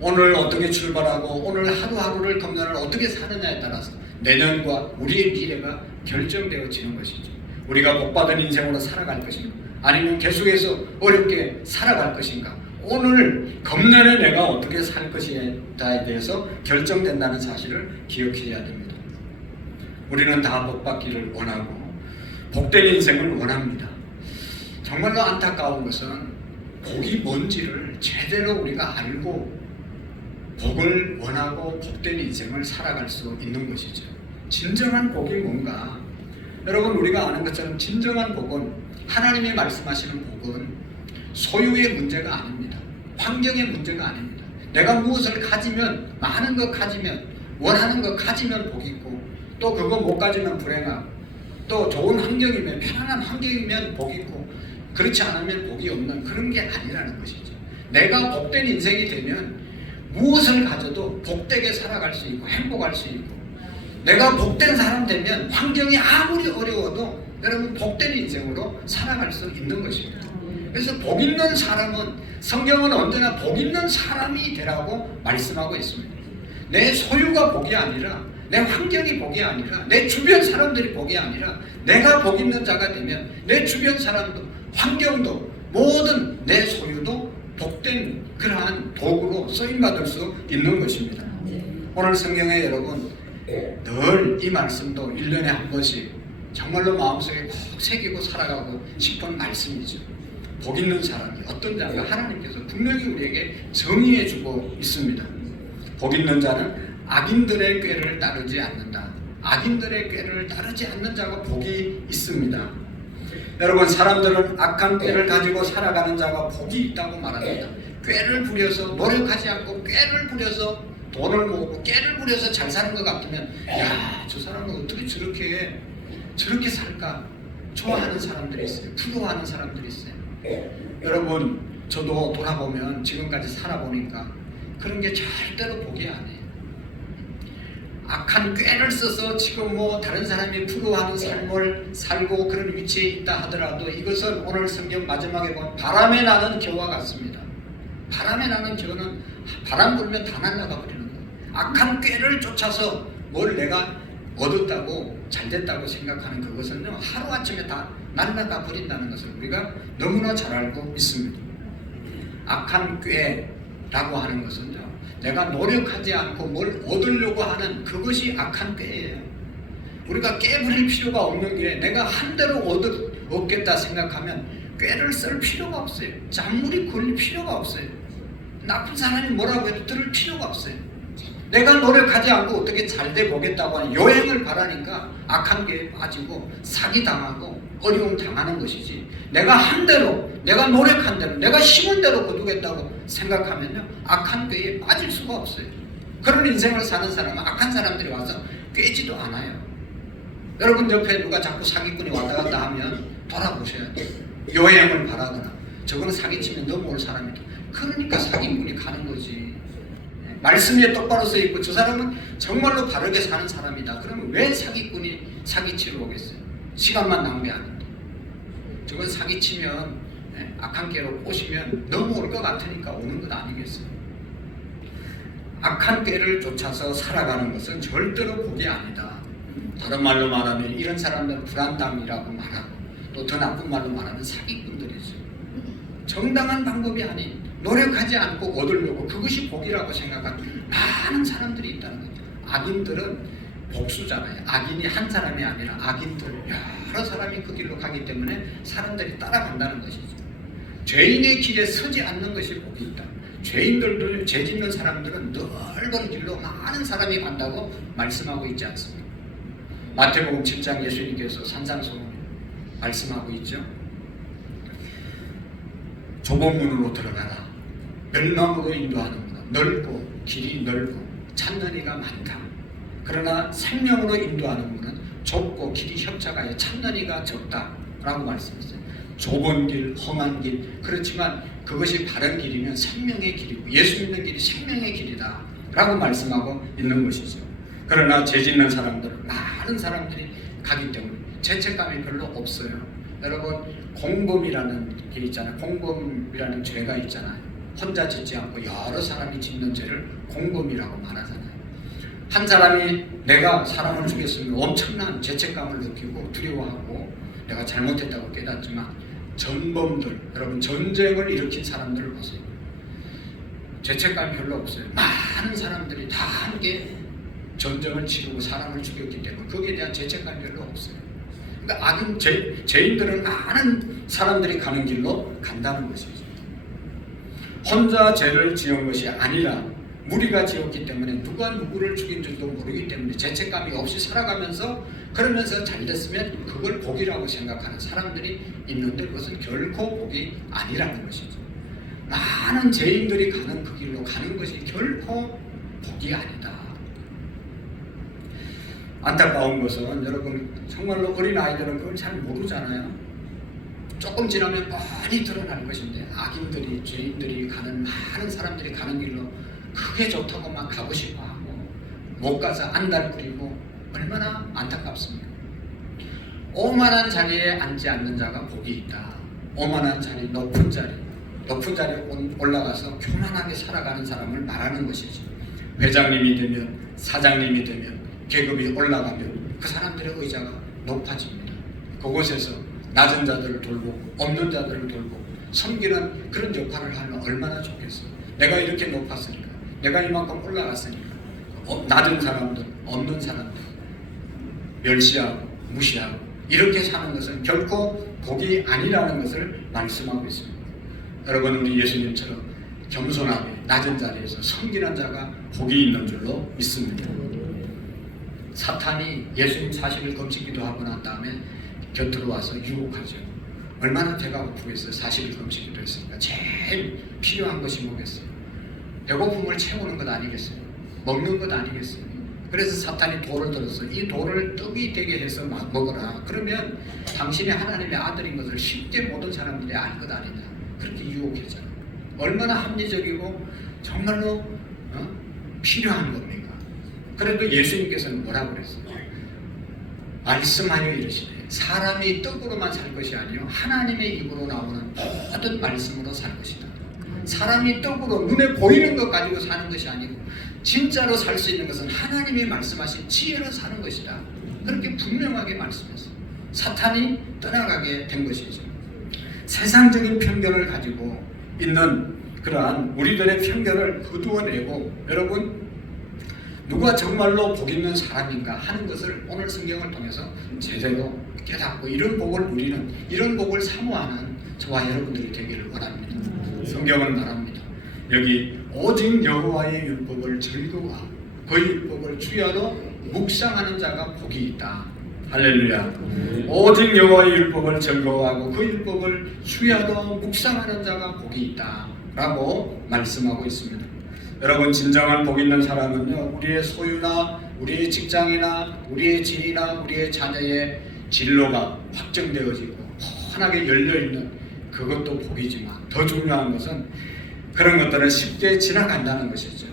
오늘 어떻게 출발하고 오늘 하루하루를 금년을 어떻게 사느냐에 따라서 내년과 우리의 미래가 결정되어지는 것이죠. 우리가 복받은 인생으로 살아갈 것인가 아니면 계속해서 어렵게 살아갈 것인가 오늘 금년에 내가 어떻게 살 것인가에 대해서 결정된다는 사실을 기억해야 됩니다. 우리는 다 복받기를 원하고 복된 인생을 원합니다. 정말로 안타까운 것은 복이 뭔지를 제대로 우리가 알고 복을 원하고 복된 인생을 살아갈 수 있는 것이죠. 진정한 복이 뭔가? 여러분 우리가 아는 것처럼 진정한 복은 하나님이 말씀하시는 복은 소유의 문제가 아닙니다. 환경의 문제가 아닙니다. 내가 무엇을 가지면 많은 것 가지면 원하는 것 가지면 복이 있고 또 그거 못 가지면 불행하고 또 좋은 환경이면 편안한 환경이면 복이 있고 그렇지 않으면 복이 없는 그런 게 아니라는 것이죠. 내가 복된 인생이 되면 무엇을 가져도 복되게 살아갈 수 있고 행복할 수 있고, 내가 복된 사람 되면 환경이 아무리 어려워도 여러분 복된 인생으로 살아갈 수 있는 것입니다. 그래서 복 있는 사람은, 성경은 언제나 복 있는 사람이 되라고 말씀하고 있습니다. 내 소유가 복이 아니라, 내 환경이 복이 아니라, 내 주변 사람들이 복이 아니라, 내가 복 있는 자가 되면 내 주변 사람도, 환경도, 모든 내 소유도 복된 그러한 도구로 쓰임받을 수 있는 것입니다. 오늘 성경에 여러분 늘 이 말씀도 1년에 한 번씩 정말로 마음속에 꼭 새기고 살아가고 싶은 말씀이죠. 복 있는 사람이 어떤 자가 하나님께서 분명히 우리에게 정의해 주고 있습니다. 복 있는 자는 악인들의 꾀를 따르지 않는다. 악인들의 꾀를 따르지 않는 자가 복이 있습니다. 여러분, 사람들은 악한 꾀를 가지고 살아가는 자가 복이 있다고 말합니다. 꾀를 부려서, 노력하지 않고 꾀를 부려서 돈을 모으고 꾀를 부려서 잘 사는 것 같으면, 야, 저 사람은 어떻게 저렇게 살까? 좋아하는 사람들이 있어요. 부러워하는 사람들이 있어요. 여러분, 저도 돌아보면 지금까지 살아보니까 그런 게 절대로 복이 아니에요. 악한 꾀를 써서 지금 뭐 다른 사람이 부러워하는 삶을 살고 그런 위치에 있다 하더라도, 이것은 오늘 성경 마지막에 보면 바람에 나는 겨와 같습니다. 바람에 나는 겨는 바람 불면 다 날아가 버리는 거예요. 악한 꾀를 쫓아서 뭘 내가 얻었다고 잘됐다고 생각하는 그것은요, 하루아침에 다 날아가 버린다는 것을 우리가 너무나 잘 알고 있습니다. 악한 꾀라고 하는 것은요, 내가 노력하지 않고 뭘 얻으려고 하는 그것이 악한 꾀예요. 우리가 깨부릴 필요가 없는 게, 내가 한 대로 얻겠다 생각하면 꾀를 쓸 필요가 없어요. 잔물이 걸릴 필요가 없어요. 나쁜 사람이 뭐라고 해도 들을 필요가 없어요. 내가 노력하지 않고 어떻게 잘돼 보겠다고 하는 요행을 바라니까 악한 꾀에 빠지고 사기당하고 어려움 당하는 것이지, 내가 한 대로, 내가 노력한 대로, 내가 심은 대로 거두겠다고 생각하면요, 악한 꾀에 빠질 수가 없어요. 그런 인생을 사는 사람은 악한 사람들이 와서 꾀지도 않아요. 여러분 옆에 누가 자꾸 사기꾼이 왔다 갔다 하면 돌아보셔야 돼요. 요행을 바라거나, 저거는 사기치면 넘어올 사람이다, 그러니까 사기꾼이 가는 거지. 말씀에 똑바로 써 있고 저 사람은 정말로 바르게 사는 사람이다, 그러면 왜 사기꾼이 사기치러 오겠어요? 시간만 낭비하는데. 저건 사기치면, 악한 꾀로 꼬시면 넘어올 것 같으니까 오는 것 아니겠어요? 악한 꾀를 쫓아서 살아가는 것은 절대로 복이 아니다. 다른 말로 말하면 이런 사람들은 불안당이라고 말하고, 또 더 나쁜 말로 말하면 사기꾼들이죠. 정당한 방법이 아닌, 노력하지 않고 얻으려고 그것이 복이라고 생각하는 많은 사람들이 있다는 거죠. 악인들은 복수잖아요. 악인이 한 사람이 아니라 악인들 여러 사람이 그 길로 가기 때문에 사람들이 따라간다는 것이죠. 죄인의 길에 서지 않는 것이 복이 있다. 죄인들도, 죄 짓는 사람들은 넓은 길로 많은 사람이 간다고 말씀하고 있지 않습니까? 마태복음 7장 예수님께서 산상수훈 말씀하고 있죠. 좁은 문으로 들어가라. 멸망으로 인도하는 문, 넓고 길이 넓고 찾는 이가 많다. 그러나 생명으로 인도하는 문은 좁고 길이 협착하여 찾는 이가 적다라고 말씀했어요. 좁은 길, 험한 길, 그렇지만 그것이 바른 길이면 생명의 길이고, 예수 믿는 길이 생명의 길이다 라고 말씀하고 있는 것이죠. 그러나 죄 짓는 사람들은, 많은 사람들이 가기 때문에 죄책감이 별로 없어요. 여러분, 공범이라는 게 있잖아요. 공범이라는 죄가 있잖아요. 혼자 짓지 않고 여러 사람이 짓는 죄를 공범이라고 말하잖아요. 한 사람이 내가 사람을 죽였으면 엄청난 죄책감을 느끼고 두려워하고 내가 잘못했다고 깨닫지만, 전범들, 여러분 전쟁을 일으킨 사람들을 보세요. 죄책감이 별로 없어요. 많은 사람들이 다 함께 전쟁을 치르고 사람을 죽였기 때문에 거기에 대한 죄책감이 별로 없어요. 그러니까 악은, 죄인들은 많은 사람들이 가는 길로 간다는 것이죠. 혼자 죄를 지은 것이 아니라 무리가 지었기 때문에 누가 누구를 죽인 줄도 모르기 때문에 죄책감이 없이 살아가면서, 그러면서 잘됐으면 그걸 복이라고 생각하는 사람들이 있는데, 그것은 결코 복이 아니라는 것이죠. 많은 죄인들이 가는 그 길로 가는 것이 결코 복이 아니다. 안타까운 것은 여러분, 정말로 어린아이들은 그걸 잘 모르잖아요. 조금 지나면 뻔히 드러날 것인데, 악인들이, 죄인들이 가는, 많은 사람들이 가는 길로 그게 좋다고 막 가고 싶어 하고 못 가서 안달부리고 얼마나 안타깝습니까? 오만한 자리에 앉지 않는 자가 복이 있다. 오만한 자리, 높은 자리에 올라가서 교만하게 살아가는 사람을 말하는 것이지. 회장님이 되면, 사장님이 되면, 계급이 올라가면 그 사람들의 의자가 높아집니다. 그곳에서 낮은 자들을 돌보고 없는 자들을 돌보고 섬기는 그런 역할을 하면 얼마나 좋겠어요. 내가 이렇게 높았으니까, 내가 이만큼 올라갔으니까 낮은 사람들, 없는 사람들 멸시하고 무시하고 이렇게 사는 것은 결코 복이 아니라는 것을 말씀하고 있습니다. 여러분, 우리 예수님처럼 겸손하게 낮은 자리에서 섬기는 자가 복이 있는 줄로 믿습니다. 사탄이 예수님 40일 금식기도 하고 난 다음에 곁으로 와서 유혹하죠. 얼마나 배가 고프겠어요. 40일 금식기도 했으니까 제일 필요한 것이 뭐겠어요? 배고픔을 채우는 것 아니겠어요? 먹는 것 아니겠어요? 그래서 사탄이 돌을 들어서 이 돌을 떡이 되게 해서 막 먹어라. 그러면 당신이 하나님의 아들인 것을 쉽게 모든 사람들이 알 것 아니냐. 그렇게 유혹했잖아요. 얼마나 합리적이고 정말로 필요한 겁니까? 그래도 예수님께서는 뭐라고 그랬어요? 말씀하여 이르시되 사람이 떡으로만 살 것이 아니요 하나님의 입으로 나오는 모든 말씀으로 살 것이다. 사람이 떡으로 눈에 보이는 것 가지고 사는 것이 아니고 진짜로 살 수 있는 것은 하나님이 말씀하신 지혜로 사는 것이다. 그렇게 분명하게 말씀했어요. 사탄이 떠나가게 된 것이죠. 세상적인 편견을 가지고 있는 그러한 우리들의 편견을 거두어내고 여러분 누가 정말로 복 있는 사람인가 하는 것을 오늘 성경을 통해서 제대로 깨닫고 이런 복을 누리는 이런 복을 사모하는 저와 여러분들이 되기를 원합니다. 성경은 말합니다. 여기 오직 여호와의 율법을 즐거워하고 그 율법을 주야로 묵상하는 자가 복이 있다. 할렐루야. 오직 여호와의 율법을 즐거워하고 그 율법을 주야로 묵상하는 자가 복이 있다 라고 말씀하고 있습니다. 여러분, 진정한 복 있는 사람은요, 우리의 소유나 우리의 직장이나 우리의 지위나 우리의 자녀의 진로가 확정되어지고 환하게 열려있는 그것도 복이지만 더 중요한 것은 그런 것들은 쉽게 지나간다는 것이죠.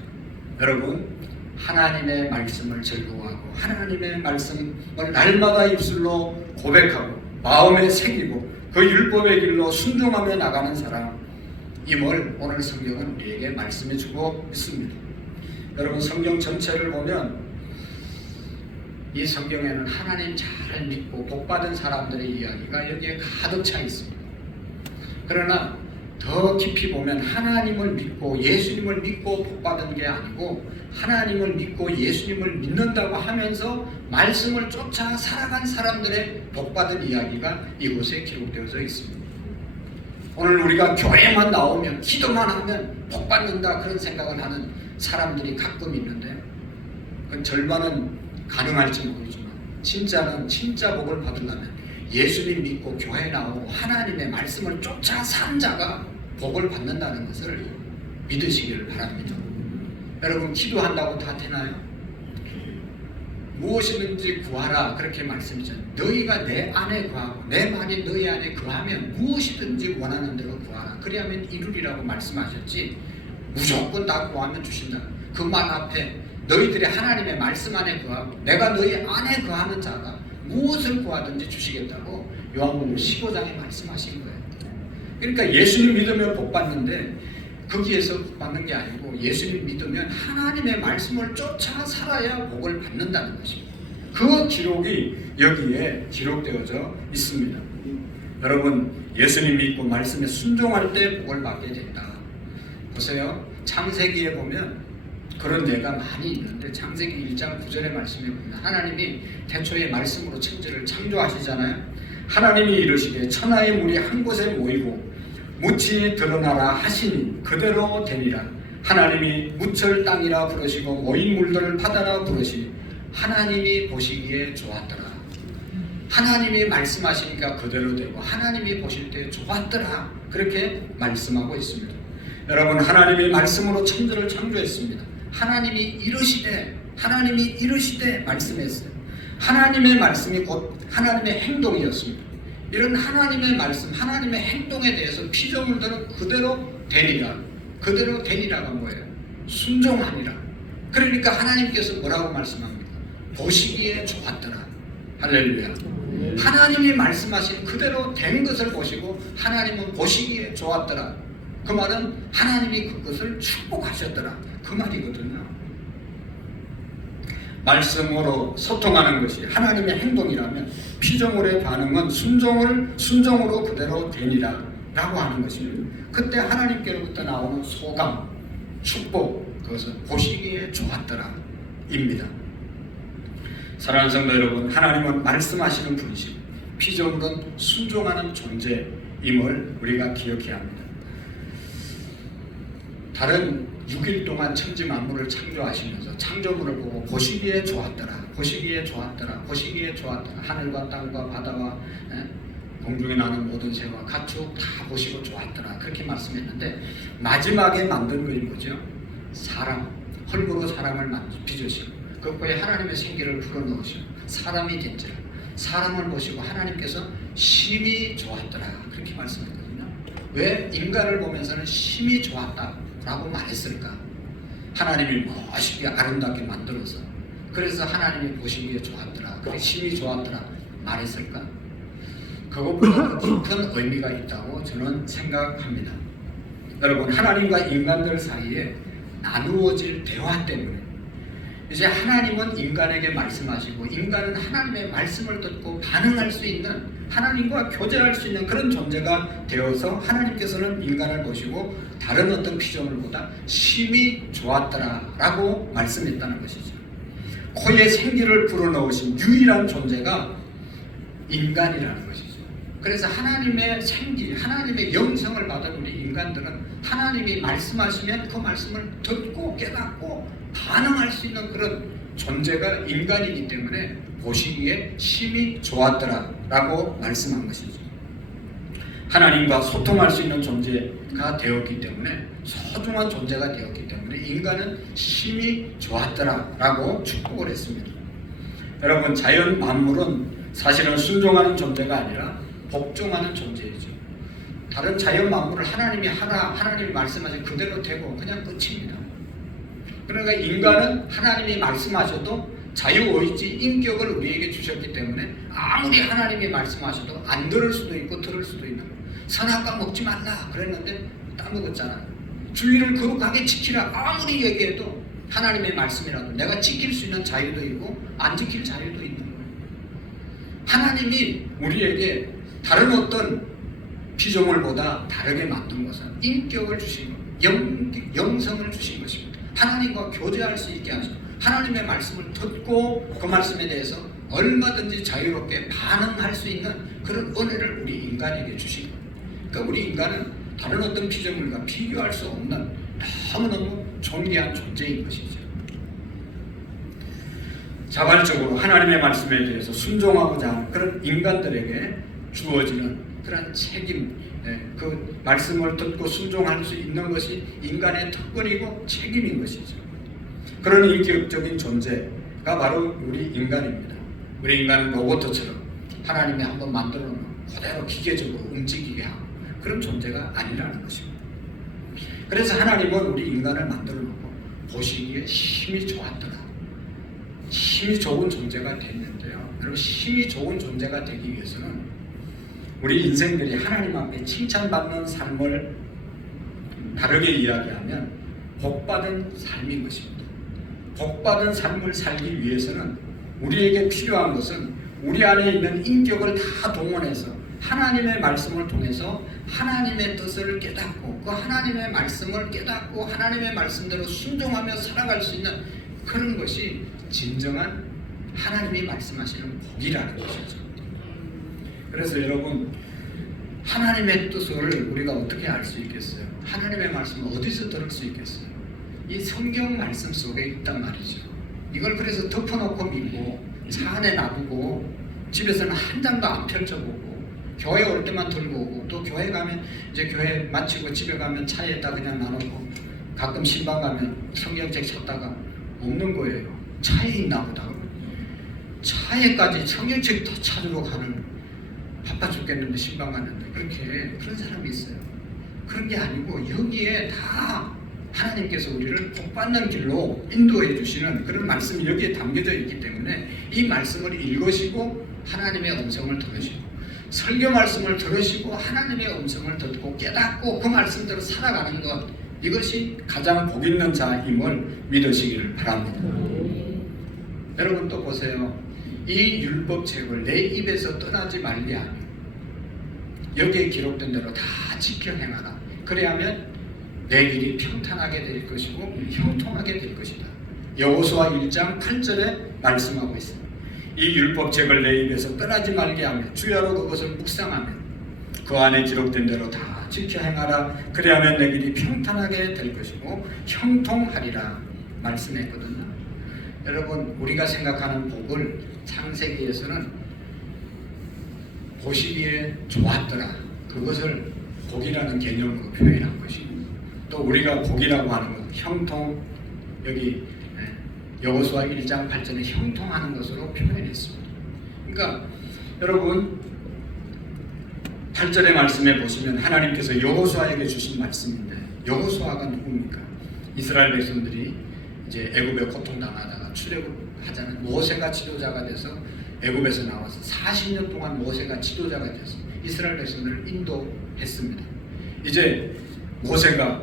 여러분, 하나님의 말씀을 즐거워하고 하나님의 말씀을 날마다 입술로 고백하고 마음에 새기고 그 율법의 길로 순종하며 나가는 사람임을 오늘 성경은 우리에게 말씀해 주고 있습니다. 여러분, 성경 전체를 보면 이 성경에는 하나님 잘 믿고 복받은 사람들의 이야기가 여기에 가득 차 있습니다. 그러나 더 깊이 보면 하나님을 믿고 예수님을 믿고 복받은 게 아니고 하나님을 믿고 예수님을 믿는다고 하면서 말씀을 쫓아 살아간 사람들의 복받은 이야기가 이곳에 기록되어져 있습니다. 오늘 우리가 교회만 나오면 기도만 하면 복받는다 그런 생각을 하는 사람들이 가끔 있는데 그 절반은 가능할지 모르지만 진짜는 진짜 복을 받으려면 예수님 믿고 교회 나오고 하나님의 말씀을 쫓아 산 자가 복을 받는다는 것을 믿으시기를 바랍니다. 여러분, 기도한다고 다 되나요? 무엇이든지 구하라 그렇게 말씀이죠. 너희가 내 안에 구하고 내 말이 너희 안에 구하면 무엇이든지 원하는 대로 구하라. 그리하면 이루리라고 말씀하셨지 무조건 다 구하면 주신다. 그 말 앞에 너희들이 하나님의 말씀 안에 구하고 내가 너희 안에 구하는 자가 무엇을 구하든지 주시겠다고 요한복음 15장에 말씀하신 거예요. 그러니까 예수님 믿으면 복 받는데 거기에서 복 받는 게 아니고 예수님 믿으면 하나님의 말씀을 쫓아 살아야 복을 받는다는 것입니다. 그 기록이 여기에 기록되어져 있습니다. 여러분, 예수님 믿고 말씀에 순종할 때 복을 받게 된다. 보세요. 창세기에 보면 그런 예가 많이 있는데 창세기 1장 9절의 말씀에 보면 하나님이 태초에 말씀으로 천지를 창조하시잖아요. 하나님이 이르시되 천하의 물이 한 곳에 모이고 묻이 드러나라 하시니 그대로 되니라. 하나님이 묻을 땅이라 부르시고 모인 물들을 바다라 부르시니 하나님이 보시기에 좋았더라. 하나님이 말씀하시니까 그대로 되고 하나님이 보실 때 좋았더라. 그렇게 말씀하고 있습니다. 여러분, 하나님이 말씀으로 천지를 창조했습니다. 하나님이 이르시되 말씀했어요. 하나님의 말씀이 곧 하나님의 행동이었습니다. 이런 하나님의 말씀, 하나님의 행동에 대해서 피조물들은 그대로 되니라. 그대로 되니라가 뭐예요? 순종하니라. 그러니까 하나님께서 뭐라고 말씀합니까? 보시기에 좋았더라. 할렐루야. 하나님이 말씀하신 그대로 된 것을 보시고 하나님은 보시기에 좋았더라. 그 말은 하나님이 그것을 축복하셨더라. 그 말이거든요. 말씀으로 소통하는 것이 하나님의 행동이라면 피조물의 반응은 순종으로 그대로 되니라 라고 하는 것입니다. 그때 하나님께로부터 나오는 소감, 축복, 그것은 보시기에 좋았더라 입니다. 사랑하는 성도 여러분, 하나님은 말씀하시는 분이시고 피조물은 순종하는 존재임을 우리가 기억해야 합니다. 다른 6일 동안 천지 만물을 창조하시면서 창조물을 보고 보시기에 좋았더라, 보시기에 좋았더라, 보시기에 좋았더라. 하늘과 땅과 바다와 공중에 나는 모든 새와 가축 다 보시고 좋았더라. 그렇게 말씀했는데 마지막에 만든 것이 뭐죠? 사람, 흙으로 사람을 빚으시고 그 코에 하나님의 생기를 불어넣으시고 사람이 된지라. 사람을 보시고 하나님께서 심히 좋았더라. 그렇게 말씀했거든요. 왜 인간을 보면서는 심히 좋았다라고 말했을까? 하나님이 멋있게 아름답게 만들어서 그래서 하나님이 보시기에 좋았더라, 그래 심히 좋았더라 말했을까? 그것보다 깊은 의미가 있다고 저는 생각합니다. 여러분, 하나님과 인간들 사이에 나누어질 대화 때문에 이제 하나님은 인간에게 말씀하시고 인간은 하나님의 말씀을 듣고 반응할 수 있는, 하나님과 교제할 수 있는 그런 존재가 되어서 하나님께서는 인간을 보시고 다른 어떤 피조물보다 심히 좋았더라 라고 말씀했다는 것이죠. 코에 생기를 불어넣으신 유일한 존재가 인간이라는 것이죠. 그래서 하나님의 생기, 하나님의 영성을 받은 우리 인간들은 하나님이 말씀하시면 그 말씀을 듣고 깨닫고 반응할 수 있는 그런 존재가 인간이기 때문에 보시기에 심히 좋았더라 라고 말씀한 것이죠. 하나님과 소통할 수 있는 존재가 되었기 때문에, 소중한 존재가 되었기 때문에 인간은 심히 좋았더라 라고 축복을 했습니다. 여러분, 자연 만물은 사실은 순종하는 존재가 아니라 복종하는 존재이죠. 다른 자연 만물을 하나님이 말씀하신 그대로 되고 그냥 끝입니다. 그러니까 인간은 하나님이 말씀하셔도 자유의지, 인격을 우리에게 주셨기 때문에 아무리 하나님이 말씀하셔도 안 들을 수도 있고 들을 수도 있는 거예요. 선악과 먹지 말라 그랬는데 따먹었잖아요. 주의를 거룩하게 지키라 아무리 얘기해도 하나님의 말씀이라도 내가 지킬 수 있는 자유도 있고 안 지킬 자유도 있는 거예요. 하나님이 우리에게 다른 어떤 피조물보다 다르게 만든 것은 인격을 주신 것, 영성을 주신 것입니다. 하나님과 교제할 수 있게 하시고 하나님의 말씀을 듣고 그 말씀에 대해서 얼마든지 자유롭게 반응할 수 있는 그런 은혜를 우리 인간에게 주신 겁니다. 그러니까 우리 인간은 다른 어떤 피조물과 비교할 수 없는 너무너무 존귀한 존재인 것이죠. 자발적으로 하나님의 말씀에 대해서 순종하고자 하는 그런 인간들에게 주어지는 그런 책임, 그 말씀을 듣고 순종할 수 있는 것이 인간의 특권이고 책임인 것이죠. 그런 인격적인 존재가 바로 우리 인간입니다. 우리 인간은 로봇처럼 하나님이 한번 만들어 놓은 그대로 기계적으로 움직이게 하고 그런 존재가 아니라는 것입니다. 그래서 하나님은 우리 인간을 만들어 놓고 보시기에 심히 좋았더라. 심히 좋은 존재가 됐는데요. 여러분, 심히 좋은 존재가 되기 위해서는 우리 인생들이 하나님 앞에 칭찬받는 삶을 다르게 이야기하면 복받은 삶인 것입니다. 복받은 삶을 살기 위해서는 우리에게 필요한 것은 우리 안에 있는 인격을 다 동원해서 하나님의 말씀을 통해서 하나님의 뜻을 깨닫고 그 하나님의 말씀을 깨닫고 하나님의 말씀대로 순종하며 살아갈 수 있는 그런 것이 진정한 하나님이 말씀하시는 복이라는 것이죠. 그래서 여러분, 하나님의 뜻을 우리가 어떻게 알 수 있겠어요? 하나님의 말씀을 어디서 들을 수 있겠어요? 이 성경 말씀 속에 있단 말이죠. 이걸 그래서 덮어놓고 믿고 차 안에 놔두고 집에서는 한 장도 안 펼쳐보고 교회 올 때만 들고 오고 또 교회 가면 이제 교회 마치고 집에 가면 차에다 그냥 놔놓고 가끔 신방 가면 성경책 찾다가 없는 거예요. 차에 있나 보다. 차에까지 성경책 더 찾으러 가는, 바빠 죽겠는데 신방 갔는데 그런 사람이 있어요. 그런 게 아니고 여기에 다 하나님께서 우리를 복받는 길로 인도해 주시는 그런 말씀이 여기에 담겨져 있기 때문에 이 말씀을 읽으시고 하나님의 음성을 들으시고 설교 말씀을 들으시고 하나님의 음성을 듣고 깨닫고 그 말씀대로 살아가는 것, 이것이 가장 복 있는 자임을 믿으시기를 바랍니다. 여러분 또 보세요. 이 율법책을 내 입에서 떠나지 말게 하며 여기에 기록된 대로 다 지켜 행하라. 그래야면 내 길이 평탄하게 될 것이고 형통하게 될 것이다. 여호수아 1장 8절에 말씀하고 있습니다. 이 율법책을 내 입에서 떠나지 말게 하며 주야로 그것을 묵상하며 그 안에 기록된 대로 다 지켜 행하라. 그래야면 내 길이 평탄하게 될 것이고 형통하리라 말씀했거든요. 여러분 우리가 생각하는 복을 창세기에서는 보시기에 좋았더라, 그것을 복이라는 개념으로 표현한 것이고, 또 우리가 복이라고 하는 것, 형통, 여기 여호수아 1장 8절에 형통하는 것으로 표현했습니다. 그러니까 여러분 8절의 말씀에 보시면 하나님께서 여호수아에게 주신 말씀인데, 여호수아가 누굽니까? 이스라엘 백성들이 이제 애굽에 고통당하다가 출애굽하자는 모세가 지도자가 돼서 애굽에서 나와서 40년 동안 모세가 지도자가 돼서 이스라엘 백성들을 인도했습니다. 이제 모세가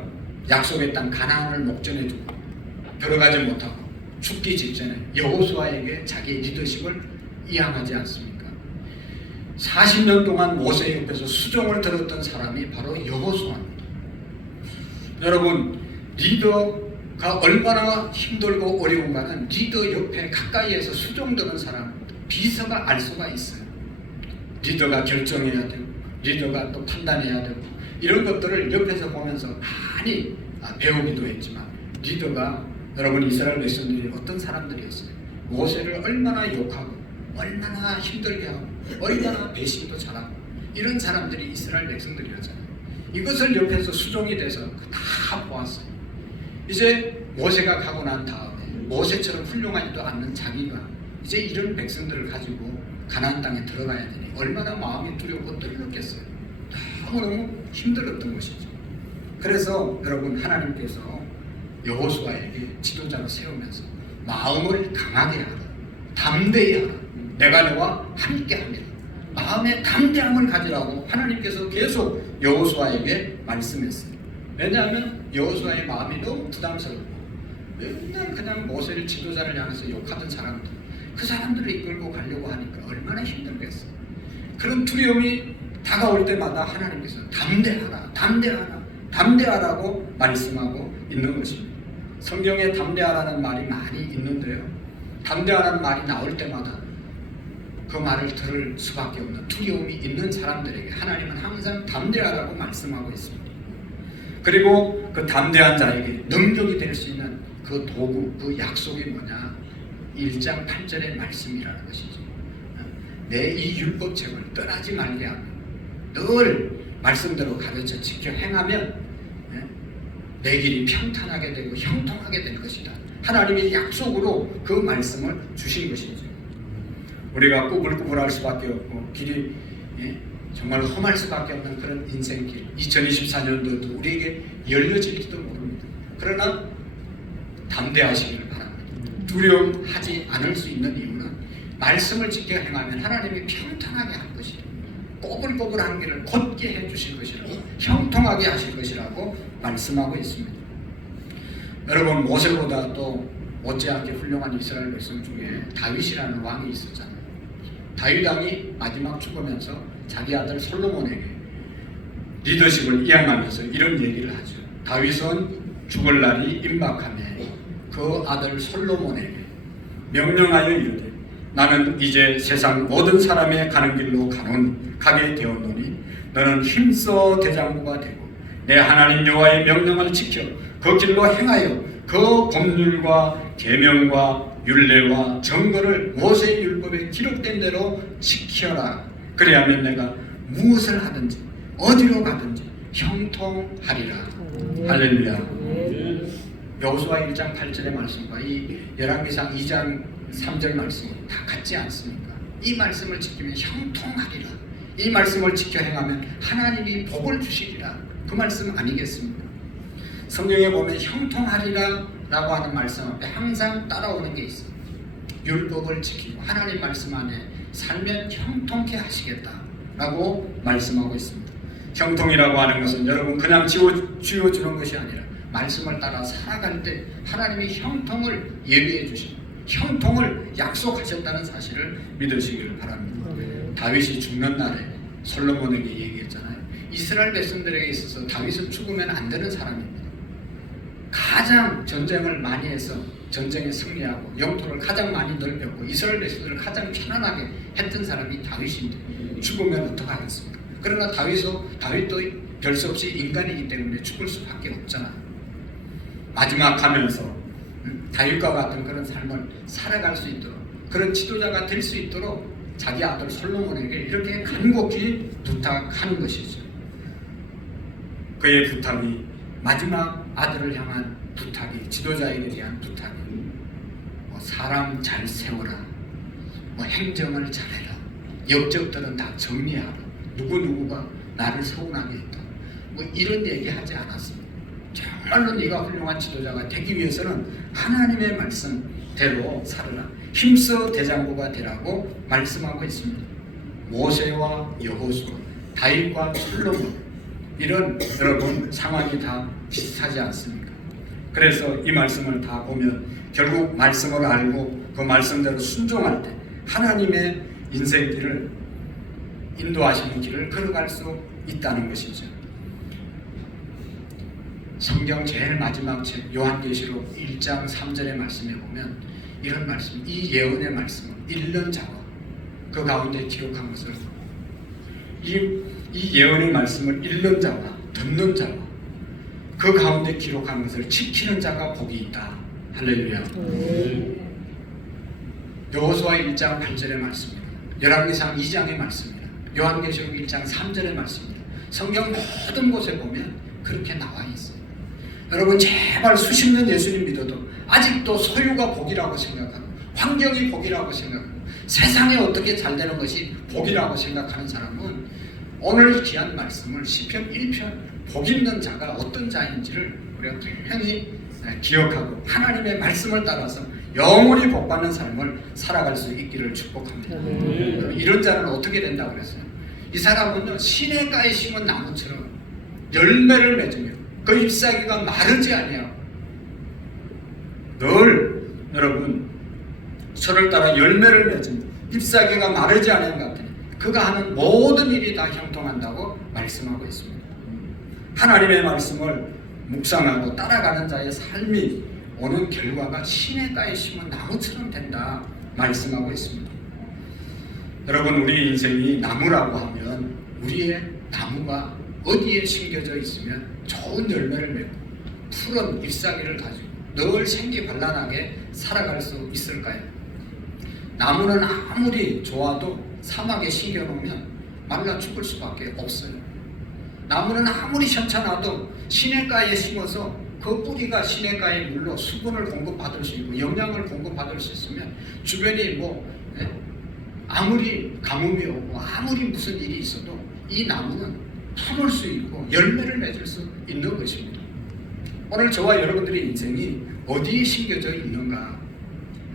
약속의 땅 가나안을 목전에 두고 들어가지 못하고 죽기 직전에 여호수아에게 자기의 리더십을 이양하지 않습니까? 40년 동안 모세 옆에서 수종을 들었던 사람이 바로 여호수아입니다. 여러분 리더가 얼마나 힘들고 어려운가는 리더 옆에 가까이에서 수종 들은 사람, 비서가 알 수가 있어요. 리더가 결정해야 되고 리더가 또 판단해야 되고 이런 것들을 옆에서 보면서 많이 배우기도 했지만, 리더가 여러분 이스라엘 백성들이 어떤 사람들이었어요? 모세를 얼마나 욕하고 얼마나 힘들게 하고 얼마나 배신도 잘하고 이런 사람들이 이스라엘 백성들이었잖아요. 이것을 옆에서 수종이 돼서 다 보았어요. 이제 모세가 가고 난 다음에 모세처럼 훌륭하지도 않는 자기가 이제 이런 백성들을 가지고 가나안 땅에 들어가야 되니 얼마나 마음이 두렵고 떨렸겠어요. 너무너무 힘들었던 것이죠. 그래서 여러분 하나님께서 여호수아에게 지도자로 세우면서 마음을 강하게 하라, 담대히 하라, 내가 너와 함께하리라, 마음의 담대함을 가지라고 하나님께서 계속 여호수아에게 말씀했어요. 왜냐하면 여호수아의 마음이 너무 부담스럽고 맨날 그냥 모세를 지도자를 향해서 욕하던 사람들, 그 사람들을 이끌고 가려고 하니까 얼마나 힘들겠어요. 그런 두려움이 다가올 때마다 하나님께서 담대하라, 담대하라, 담대하라고 말씀하고 있는 것입니다. 성경에 담대하라는 말이 많이 있는데요, 담대하라는 말이 나올 때마다 그 말을 들을 수밖에 없는 두려움이 있는 사람들에게 하나님은 항상 담대하라고 말씀하고 있습니다. 그리고 그 담대한 자에게 능력이 될 수 있는 그 도구, 그 약속이 뭐냐? 1장 8절의 말씀이라는 것이죠. 내 이 율법책을 떠나지 말게 하며 늘 말씀대로 가르쳐 지켜 행하면 내 길이 평탄하게 되고 형통하게 될 것이다. 하나님의 약속으로 그 말씀을 주신 것이죠. 우리가 꾸불꾸불할 수밖에 없고 길이 정말 험할 수밖에 없는 그런 인생길, 2024년도도 우리에게 열려질지도 모릅니다. 그러나 담대하시기를 바랍니다. 두려움하지 않을 수 있는 이유는 말씀을 지켜 행하면 하나님이 평탄하게 할 것이다, 꼬불꼬불한 길을 곧게 해주실 것이라고, 형통하게 하실 것이라고 말씀하고 있습니다. 여러분 모세보다 또 못지않게 훌륭한 이스라엘 백성 중에 다윗이라는 왕이 있었잖아요. 다윗 왕이 마지막 죽으면서 자기 아들 솔로몬에게 리더십을 이양하면서 이런 얘기를 하죠. 다윗은 죽을 날이 임박하며 그 아들 솔로몬에게 명령하여 이르되 나는 이제 세상 모든 사람의 가는 길로 가게 되었노니 너는 힘써 대장부가 되고 내 하나님 여호와의 명령을 지켜 그 길로 행하여 그 법률과 계명과 율례와 정거를 모세의 율법에 기록된 대로 지켜라. 그래야면 내가 무엇을 하든지 어디로 가든지 형통하리라. 할렐루야. 여호수아 1장 8절의 말씀과 이 열왕기상 2장 3절 말씀이 다 같지 않습니까? 이 말씀을 지키면 형통하리라. 이 말씀을 지켜 행하면 하나님이 복을 주시리라. 그 말씀 아니겠습니까? 성경에 보면 형통하리라 라고 하는 말씀 앞에 항상 따라오는 게 있어요. 율법을 지키고 하나님 말씀 안에 살면 형통케 하시겠다 라고 말씀하고 있습니다. 형통이라고 하는 것은 여러분 그냥 쥐어주는 것이 아니라 말씀을 따라 살아갈 때 하나님이 형통을 예비해 주신, 형통을 약속하셨다는 사실을 믿으시기를 바랍니다. 다윗이 죽는 날에 솔로몬에게 얘기했잖아요. 이스라엘 백성들에게 있어서 다윗은 죽으면 안 되는 사람입니다. 가장 전쟁을 많이 해서 전쟁에 승리하고 영토를 가장 많이 넓혔고 이스라엘 백성들을 가장 편안하게 했던 사람이 다윗인데 죽으면 어떡하겠습니까? 그러나 다윗도 별 수 없이 인간이기 때문에 죽을 수밖에 없잖아요. 마지막 가면서 다윗과 같은 그런 삶을 살아갈 수 있도록, 그런 지도자가 될 수 있도록 자기 아들 솔로몬에게 이렇게 간곡히 부탁하는 것이죠. 그의 부탁이 마지막 아들을 향한 부탁이, 지도자에게 대한 부탁이 사람 잘 세워라, 행정을 잘해라, 역적들은 다 정리하라, 누구누구가 나를 서운하게 했다, 이런 얘기 하지 않았습니다. 정말로 네가 훌륭한 지도자가 되기 위해서는 하나님의 말씀대로 살아라, 힘써 대장부가 되라고 말씀하고 있습니다. 모세와 여호수아, 다윗과 솔로몬, 이런 여러분 상황이 다 비슷하지 않습니까? 그래서 이 말씀을 다 보면 결국 말씀을 알고 그 말씀대로 순종할 때 하나님의 인생길을, 인도하시는 길을 걸어갈 수 있다는 것이죠. 성경 제일 마지막 책 요한계시록 1장 3절의 말씀에 보면 이런 말씀, 이 예언의 말씀을 읽는 자와 그 가운데 기록한 것을, 이 예언의 말씀을 읽는 자와 듣는 자와 그 가운데 기록한 것을 지키는 자가 복이 있다. 할렐루야. 여호수아 1장 8절의 말씀입니다. 열왕기상 2장의 말씀입니다. 요한계시록 1장 3절의 말씀입니다. 성경 모든 곳에 보면 그렇게 나와 있어요. 여러분 제발 수십 년 예수님 믿어도 아직도 소유가 복이라고 생각하고 환경이 복이라고 생각하고 세상에 어떻게 잘 되는 것이 복이라고 생각하는 사람은 오늘 귀한 말씀을 시편 1편 복 있는 자가 어떤 자인지를 우리가 분명히 기억하고 하나님의 말씀을 따라서 영원히 복받는 삶을 살아갈 수 있기를 축복합니다. 이런 자는 어떻게 된다고 그랬어요? 이 사람은요, 시냇가에 심은 나무처럼 열매를 맺으며 그 잎사귀가 마르지 아니하고, 늘 여러분 철을 따라 열매를 맺으며 잎사귀가 마르지 않은 것 같으니 그가 하는 모든 일이 다 형통한다고 말씀하고 있습니다. 하나님의 말씀을 묵상하고 따라가는 자의 삶이 오는 결과가 시냇가에 심은 나무처럼 된다 말씀하고 있습니다. 여러분 우리 인생이 나무라고 하면 우리의 나무가 어디에 심겨져 있으면 좋은 열매를 맺고 푸른 잎사귀를 가지고 늘 생기발랄하게 살아갈 수 있을까요? 나무는 아무리 좋아도 사막에 심겨놓으면 말라 죽을 수밖에 없어요. 나무는 아무리 현찮아도 시냇가에 심어서 그 뿌리가 시냇가에 물로 수분을 공급받을 수 있고 영양을 공급받을 수 있으면 주변이 아무리 가뭄이 오고 아무리 무슨 일이 있어도 이 나무는 푸를 수 있고 열매를 맺을 수 있는 것입니다. 오늘 저와 여러분들의 인생이 어디에 심겨져 있는가?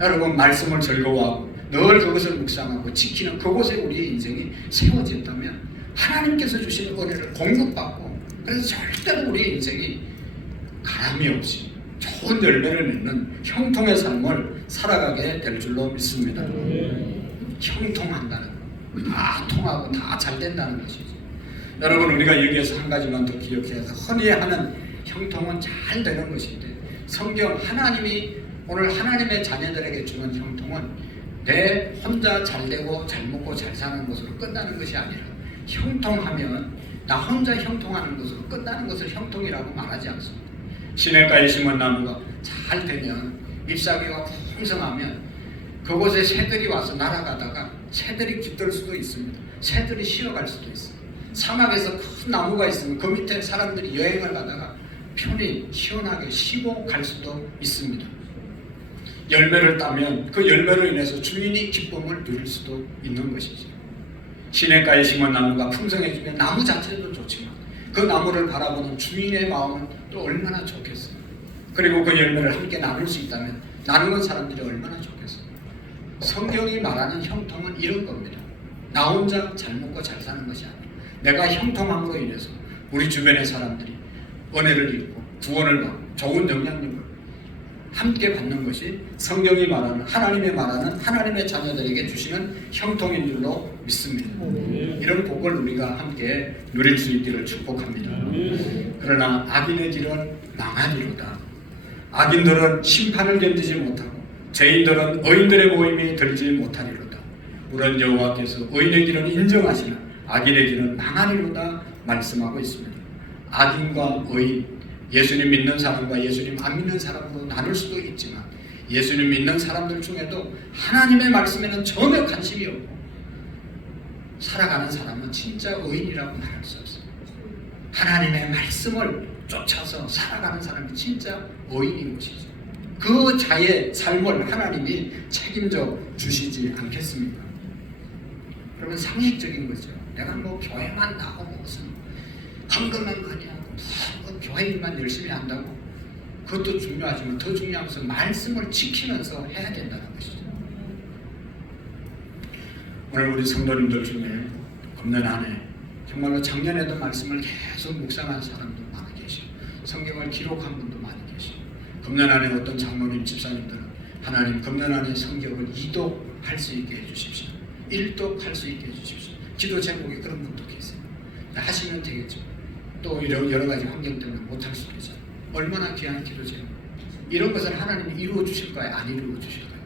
여러분 말씀을 즐거워하고 늘 그것을 묵상하고 지키는 그곳에 우리의 인생이 세워진다면 하나님께서 주신 은혜를 공급받고, 그래서 절대로 우리의 인생이 가람이 없이 좋은 열매를 맺는 형통의 삶을 살아가게 될 줄로 믿습니다. 형통한다는 것, 다 통하고 다 잘 된다는 것이죠. 여러분 우리가 여기에서 한 가지만 더 기억해서 흔히 하는 형통은 잘 되는 것인데, 성경 하나님이 오늘 하나님의 자녀들에게 주는 형통은 내 혼자 잘 되고 잘 먹고 잘 사는 것으로 끝나는 것이 아니라, 형통하면 나 혼자 형통하는 것으로 끝나는 것을 형통이라고 말하지 않습니다. 시냇가에 심은 나무가 잘 되면, 잎사귀가 풍성하면 그곳에 새들이 와서 날아가다가 새들이 깃들 수도 있습니다. 새들이 쉬어갈 수도 있습니다. 사막에서 큰 나무가 있으면 그 밑에 사람들이 여행을 가다가 편히 시원하게 쉬고 갈 수도 있습니다. 열매를 따면 그 열매로 인해서 주인이 기쁨을 누릴 수도 있는 것이죠. 시냇가에 심은 나무가 풍성해지면 나무 자체도 좋지만 그 나무를 바라보는 주인의 마음은 또 얼마나 좋겠어요. 그리고 그 열매를 함께 나눌 수 있다면 나누는 사람들이 얼마나 좋겠어요. 성경이 말하는 형통은 이런 겁니다. 나 혼자 잘 먹고 잘 사는 것이 아니라 내가 형통함으로 인해서 우리 주변의 사람들이 은혜를 입고 구원을 받고 좋은 영향력을 함께 받는 것이 성경이 말하는 하나님의 말하는 하나님의 자녀들에게 주시는 형통인 줄로 믿습니다. 이런 복을 우리가 함께 누릴 수 있기를 축복합니다. 그러나 악인의 길은 망하리로다. 악인들은 심판을 견디지 못하고 죄인들은 의인들의 모임에 들지 못하리로다. 물론 여호와께서 의인의 길은 인정하시나 악인의 길은 망하리로다 말씀하고 있습니다. 악인과 의인, 예수님 믿는 사람과 예수님 안 믿는 사람으로 나눌 수도 있지만 예수님 믿는 사람들 중에도 하나님의 말씀에는 전혀 관심이 없고 살아가는 사람은 진짜 의인이라고 말할 수 없어요. 하나님의 말씀을 쫓아서 살아가는 사람이 진짜 의인인 것이죠. 그 자의 삶을 하나님이 책임져 주시지 않겠습니까? 그러면 상식적인 거죠. 내가 뭐 교회만 나오고 무슨 헌금만 많이 하고 교회 일만 열심히 한다고 그것도 중요하지만 더 중요한 것은 말씀을 지키면서 해야 된다는 것이죠. 오늘 우리 성도님들 중에 금년 안에 정말로 작년에도 말씀을 계속 묵상한 사람도 많이 계시고 성경을 기록한 분도 많이 계시고 금년 안에 어떤 장로님 집사님들은 하나님 금년 안에 성경을 2독할 수 있게 해주십시오. 1독할 수 있게 해주십시오. 기도 제목에 그런 분도 계세요. 하시면 되겠죠. 또 여러 가지 환경 때문에 못할 수도 있어요. 얼마나 귀한 기도 제목. 이런 것을 하나님이 이루어 주실까요? 안 이루어 주실까요?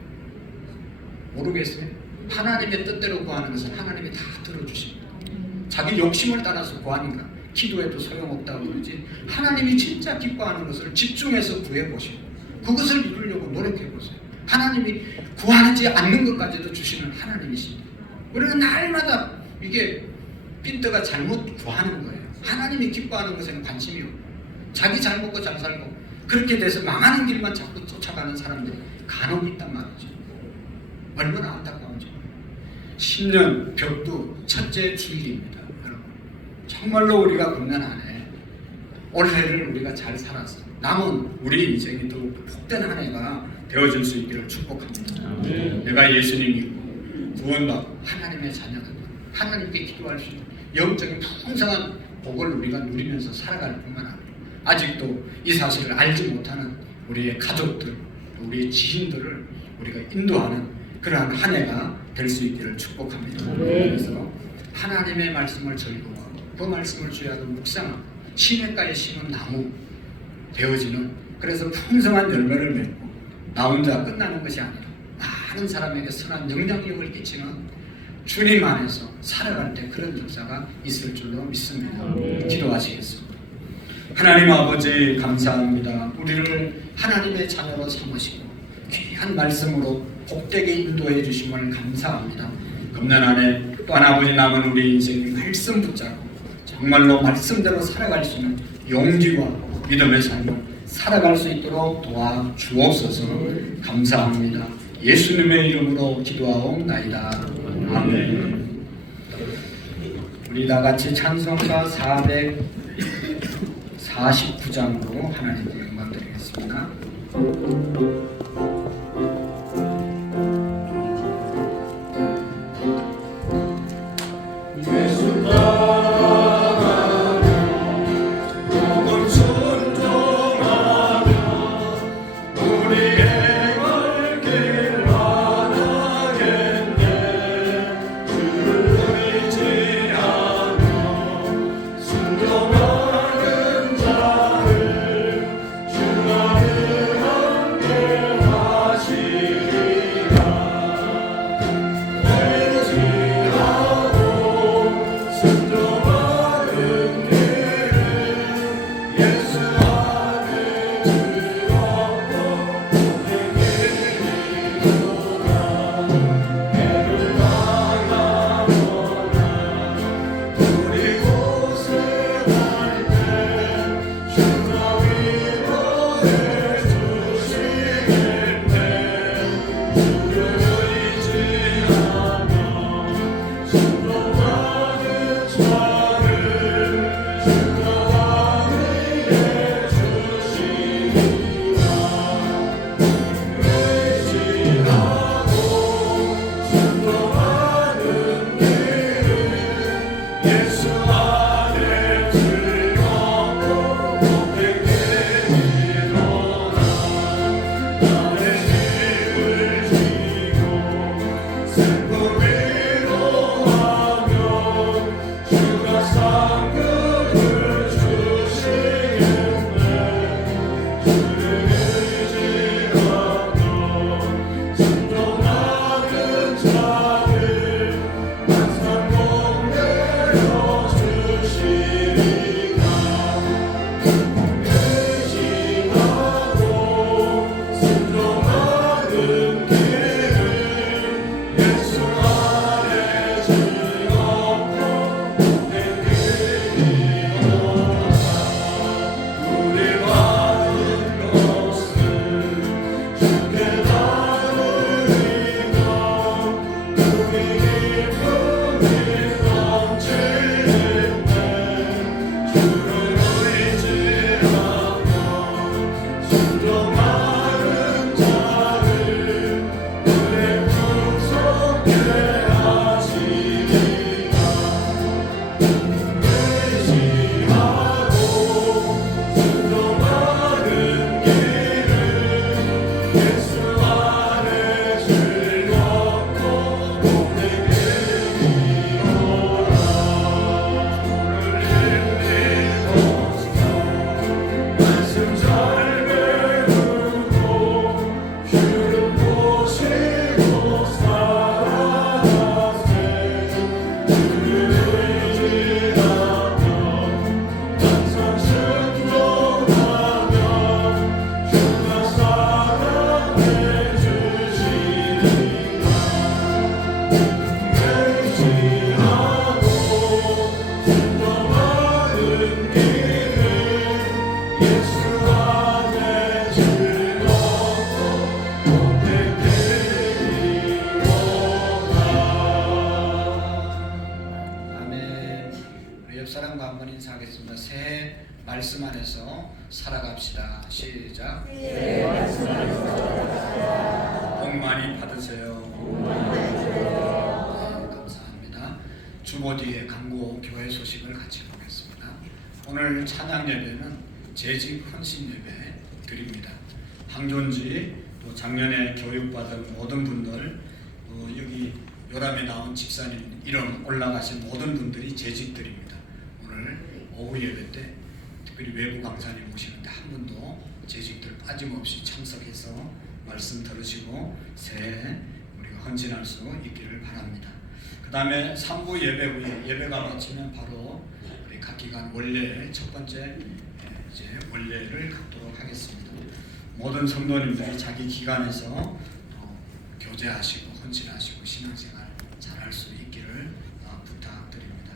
모르겠어요. 하나님의 뜻대로 구하는 것은 하나님이 다 들어주십니다. 자기 욕심을 따라서 구하니까 기도해도 소용없다고 그러지 하나님이 진짜 기뻐하는 것을 집중해서 구해보시고 그것을 이루려고 노력해보세요. 하나님이 구하지 않는 것까지도 주시는 하나님이십니다. 우리는 날마다 이게 핀트가 잘못 구하는 거예요. 하나님이 기뻐하는 것에는 관심이 없고 자기 잘 먹고 잘 살고 그렇게 돼서 망하는 길만 자꾸 쫓아가는 사람들이 간혹 있단 말이죠. 얼마나 안타까운지. 신년 벽두 첫째 주일입니다. 여러분 정말로 우리가 금년 안에 올해를 우리가 잘 살아서 남은 우리 인생이 더욱 복된 한 해가 되어질 수 있기를 축복합니다. 내가 예수님 믿고 구원받고 하나님의 자녀들 하나님께 기도할 수 있는 영적인 풍성한 복을 우리가 누리면서 살아갈 뿐만 아니라 아직도 이 사실을 알지 못하는 우리의 가족들, 우리의 지인들을 우리가 인도하는 그러한 한 해가 될 수 있기를 축복합니다. 그래서 하나님의 말씀을 즐거워하고 그 말씀을 주야로 묵상하고 시냇가에 심은 나무 되어지는 그래서 풍성한 열매를 맺고 나 혼자 끝나는 것이 아니라 많은 사람에게 선한 영향력을 끼치는 주님 안에서 살아갈 때 그런 역사가 있을 줄로 믿습니다. 기도하시겠습니다. 하나님 아버지 감사합니다. 우리를 하나님의 자녀로 삼으시고 귀한 말씀으로 복되게 인도해 주심을 감사합니다. 금년 안에 또한 아버지 남은 우리 인생 말씀 붙잡고 정말로 말씀대로 살아갈 수 있는 용기와 믿음의 삶을 살아갈 수 있도록 도와주옵소서. 감사합니다. 예수님의 이름으로 기도하옵나이다. 아멘. 우리 다 같이 찬송가 449장으로 하나님께 영광 드리겠습니다. 순종하는 자를 주 안에 함께 인사하겠습니다. 새해 말씀 안에서 살아갑시다. 시작. 복 많이 받으세요. 네, 감사합니다. 주보 뒤에 광고 교회 소식을 같이 보겠습니다. 오늘 찬양 예배는 재직 헌신 예배 드립니다. 항존지 또 작년에 교육받은 모든 분들 또 여기 요람에 나온 집사님 이름 올라가신 모든 분들이 재직들입니다. 오늘 오후 예배 때 특별히 외부 강사님 오시는데 한 분도 재직들 빠짐없이 참석해서 말씀 들으시고 새해 우리가 헌신할 수 있기를 바랍니다. 그 다음에 3부 예배 후에 예배가 마치면 바로 우리 각 기관 원래 첫 번째 이제 원래를 갖도록 하겠습니다. 모든 성도님들이 자기 기관에서 교제하시고 헌신하시고 신앙생활 잘할 수 있기를 부탁드립니다.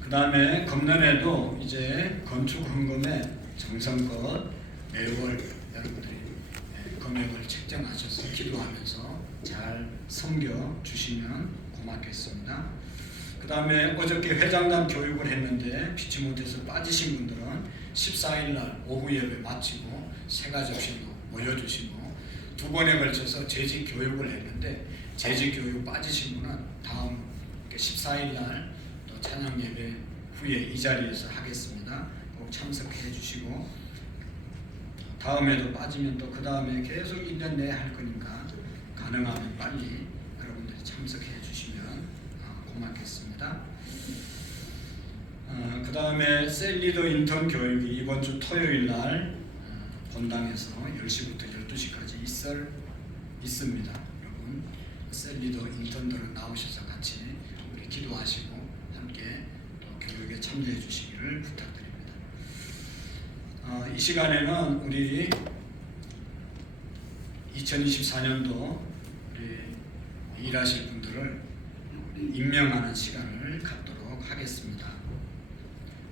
그 다음에 금년에도 이제 건축 헌금의 정성껏 매월 여러분들이 금액을 책정하셔서 기도하면서 잘 섬겨 주시면 고맙겠습니다. 그 다음에 어저께 회장단 교육을 했는데 피치 못해서 빠지신 분들은 14일날 오후 예배 마치고 세가 접시로 모여주시고 2번에 걸쳐서 재직 교육을 했는데 재직 교육 빠지신 분은 다음 14일날 또 찬양 예배 후에 이 자리에서 하겠습니다. 꼭 참석해 주시고 다음에도 빠지면 또 그 다음에 계속 1년 내에 할 거니까 가능하면 빨리 여러분들이 참석해 주시면 고맙겠습니다. 그 다음에 셀리더 인턴 교육이 이번 주 토요일 날 본당에서 10시부터 12시까지 있습니다. 여러분 셀리더 인턴들은 나오셔서 같이 우리 기도하시고 함께 또 교육에 참여해 주시기를 부탁드립니다. 이 시간에는 우리 2024년도 우리 일하실 분들을 임명하는 시간을 갖도록 하겠습니다.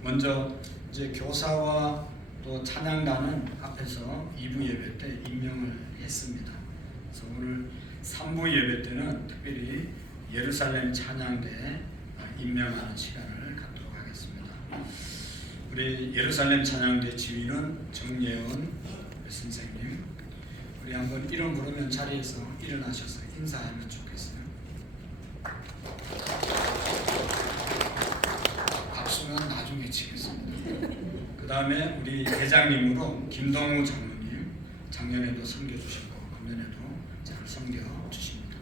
먼저 이제 교사와 또 찬양단은 앞에서 2부 예배 때 임명을 했습니다. 그래서 오늘 3부 예배 때는 특별히 예루살렘 찬양대 임명하는 시간을 갖도록 하겠습니다. 우리 예루살렘 찬양대 지휘는 정예은 선생님, 우리 한번 이름 부르면 자리에서 일어나셔서 인사하면 좋겠어요. 박수는 나중에 치겠습니다. 그 다음에 우리 대장님으로 김동우 장로님, 작년에도 섬겨주시고 금년에도 잘 섬겨주십니다.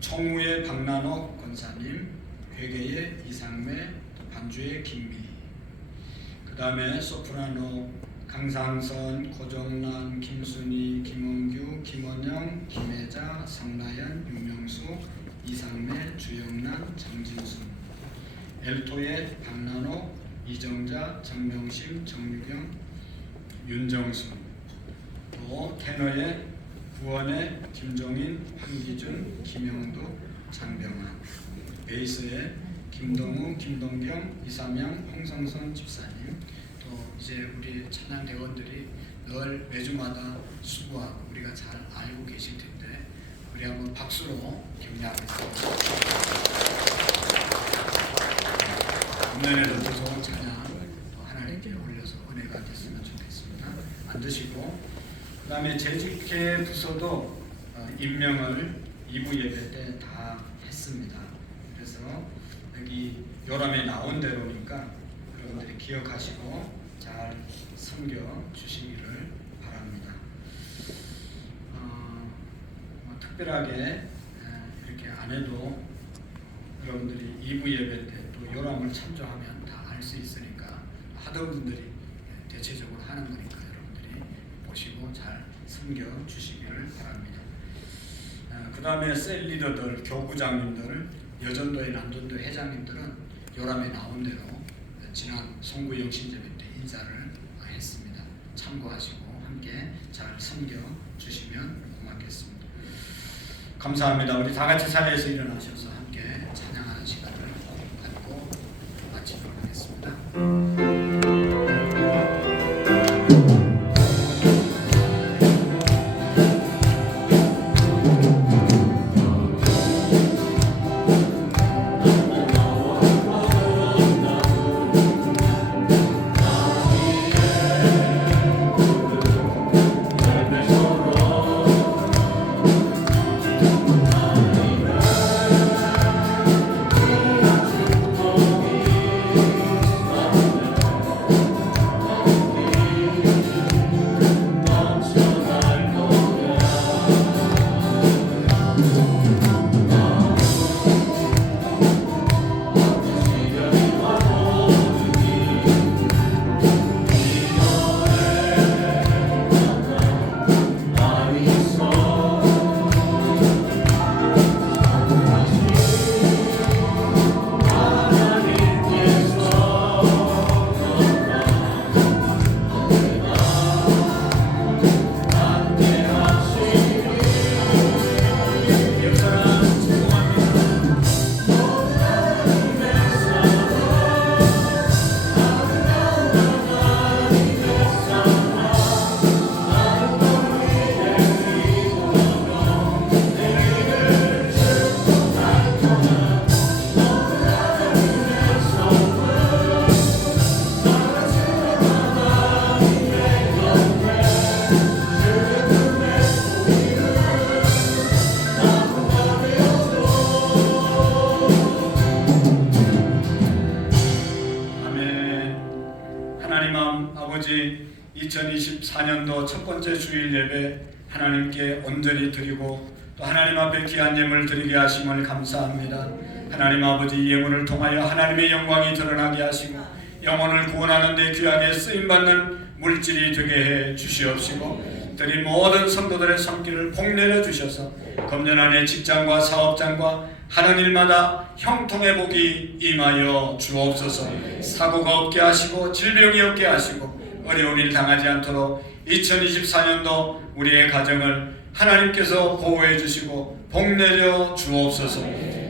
총무의 박난옥 권사님, 회계의 이상매, 반주의 김미, 그 다음에 소프라노 강상선, 고정란, 김순희, 김원규, 김원영, 김혜자, 성나연, 윤명수, 이상매, 주영란, 장진순, 엘토의 박난옥, 이정자, 정명심, 정유경, 윤정순, 또 테너의 구원의 김종인, 황기준, 김영도, 장병환, 베이스의 김동우, 김동경, 이삼양, 홍성선 집사님, 또 이제 우리 찬양 대원들이 늘 매주마다 수고하고 우리가 잘 알고 계실 텐데 우리 한번 박수로 격려하겠습니다. 금년에도 계속 찬양 또 하나님께 올려서 은혜가 됐으면 좋겠습니다. 앉으시고 그 다음에 재직회 부서도 임명을 2부 예배 때 다 했습니다. 그래서 여기 요람에 나온 대로니까 여러분들이 기억하시고 잘 섬겨 주시기를 바랍니다. 특별하게 이렇게 안 해도 여러분들이 2부 예배 때 또 요람을 참조하면 다 알 수 있으니까 하던 분들이 대체적으로 하는 거니까 여러분들이 보시고 잘 섬겨 주시기를 바랍니다. 그 다음에 셀 리더들, 교구장님들, 여전도의 남전도 회장님들은 요람에 나온 대로 지난 송구영 신제회 때 인사를 했습니다. 참고하시고 함께 잘 섬겨 주시면 고맙겠습니다. 감사합니다. 우리 다 같이 자리에서 일어나셔서 함께 찬양하는 시간을 갖고 마치도록 하겠습니다. 2024년도 첫 번째 주일 예배 하나님께 온전히 드리고 또 하나님 앞에 귀한 예물 드리게 하심을 감사합니다. 하나님 아버지 이 예물을 통하여 하나님의 영광이 드러나게 하시고 영혼을 구원하는 데 귀하게 쓰임받는 물질이 되게 해 주시옵시고 드린 모든 성도들의 손길을 복내려 주셔서 금년 안에 직장과 사업장과 하는 일마다 형통의 복이 임하여 주옵소서. 사고가 없게 하시고 질병이 없게 하시고 어려운 일 당하지 않도록 2024년도 우리의 가정을 하나님께서 보호해 주시고 복내려 주옵소서.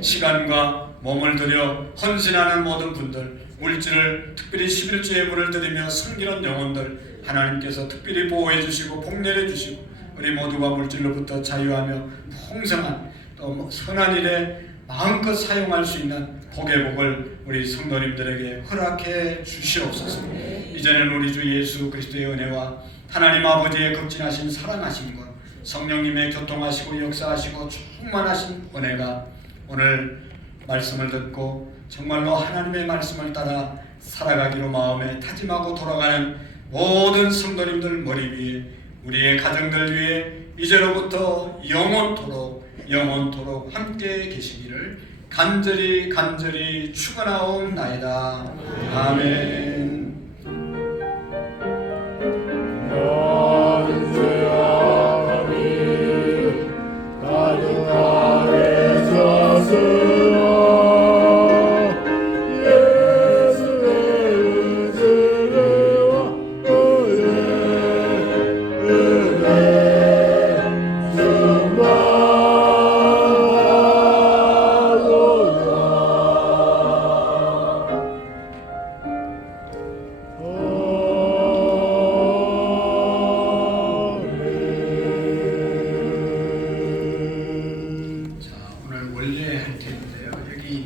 시간과 몸을 들여 헌신하는 모든 분들, 물질을 특별히 11주 예물을 드리며 섬기는 영혼들 하나님께서 특별히 보호해 주시고 복내려 주시고 우리 모두가 물질로부터 자유하며 풍성한 또 선한 일에 마음껏 사용할 수 있는 복의 복을 우리 성도님들에게 허락해 주시옵소서. 이제는 우리 주 예수 그리스도의 은혜와 하나님 아버지의 극진하신 사랑하심과 성령님의 교통하시고 역사하시고 충만하신 은혜가 오늘 말씀을 듣고 정말로 하나님의 말씀을 따라 살아가기로 마음에 다짐하고 돌아가는 모든 성도님들 머리 위에 우리의 가정들 위에 이제로부터 영원토록 함께 계시기를 간절히 축원하옵나이다. 아멘.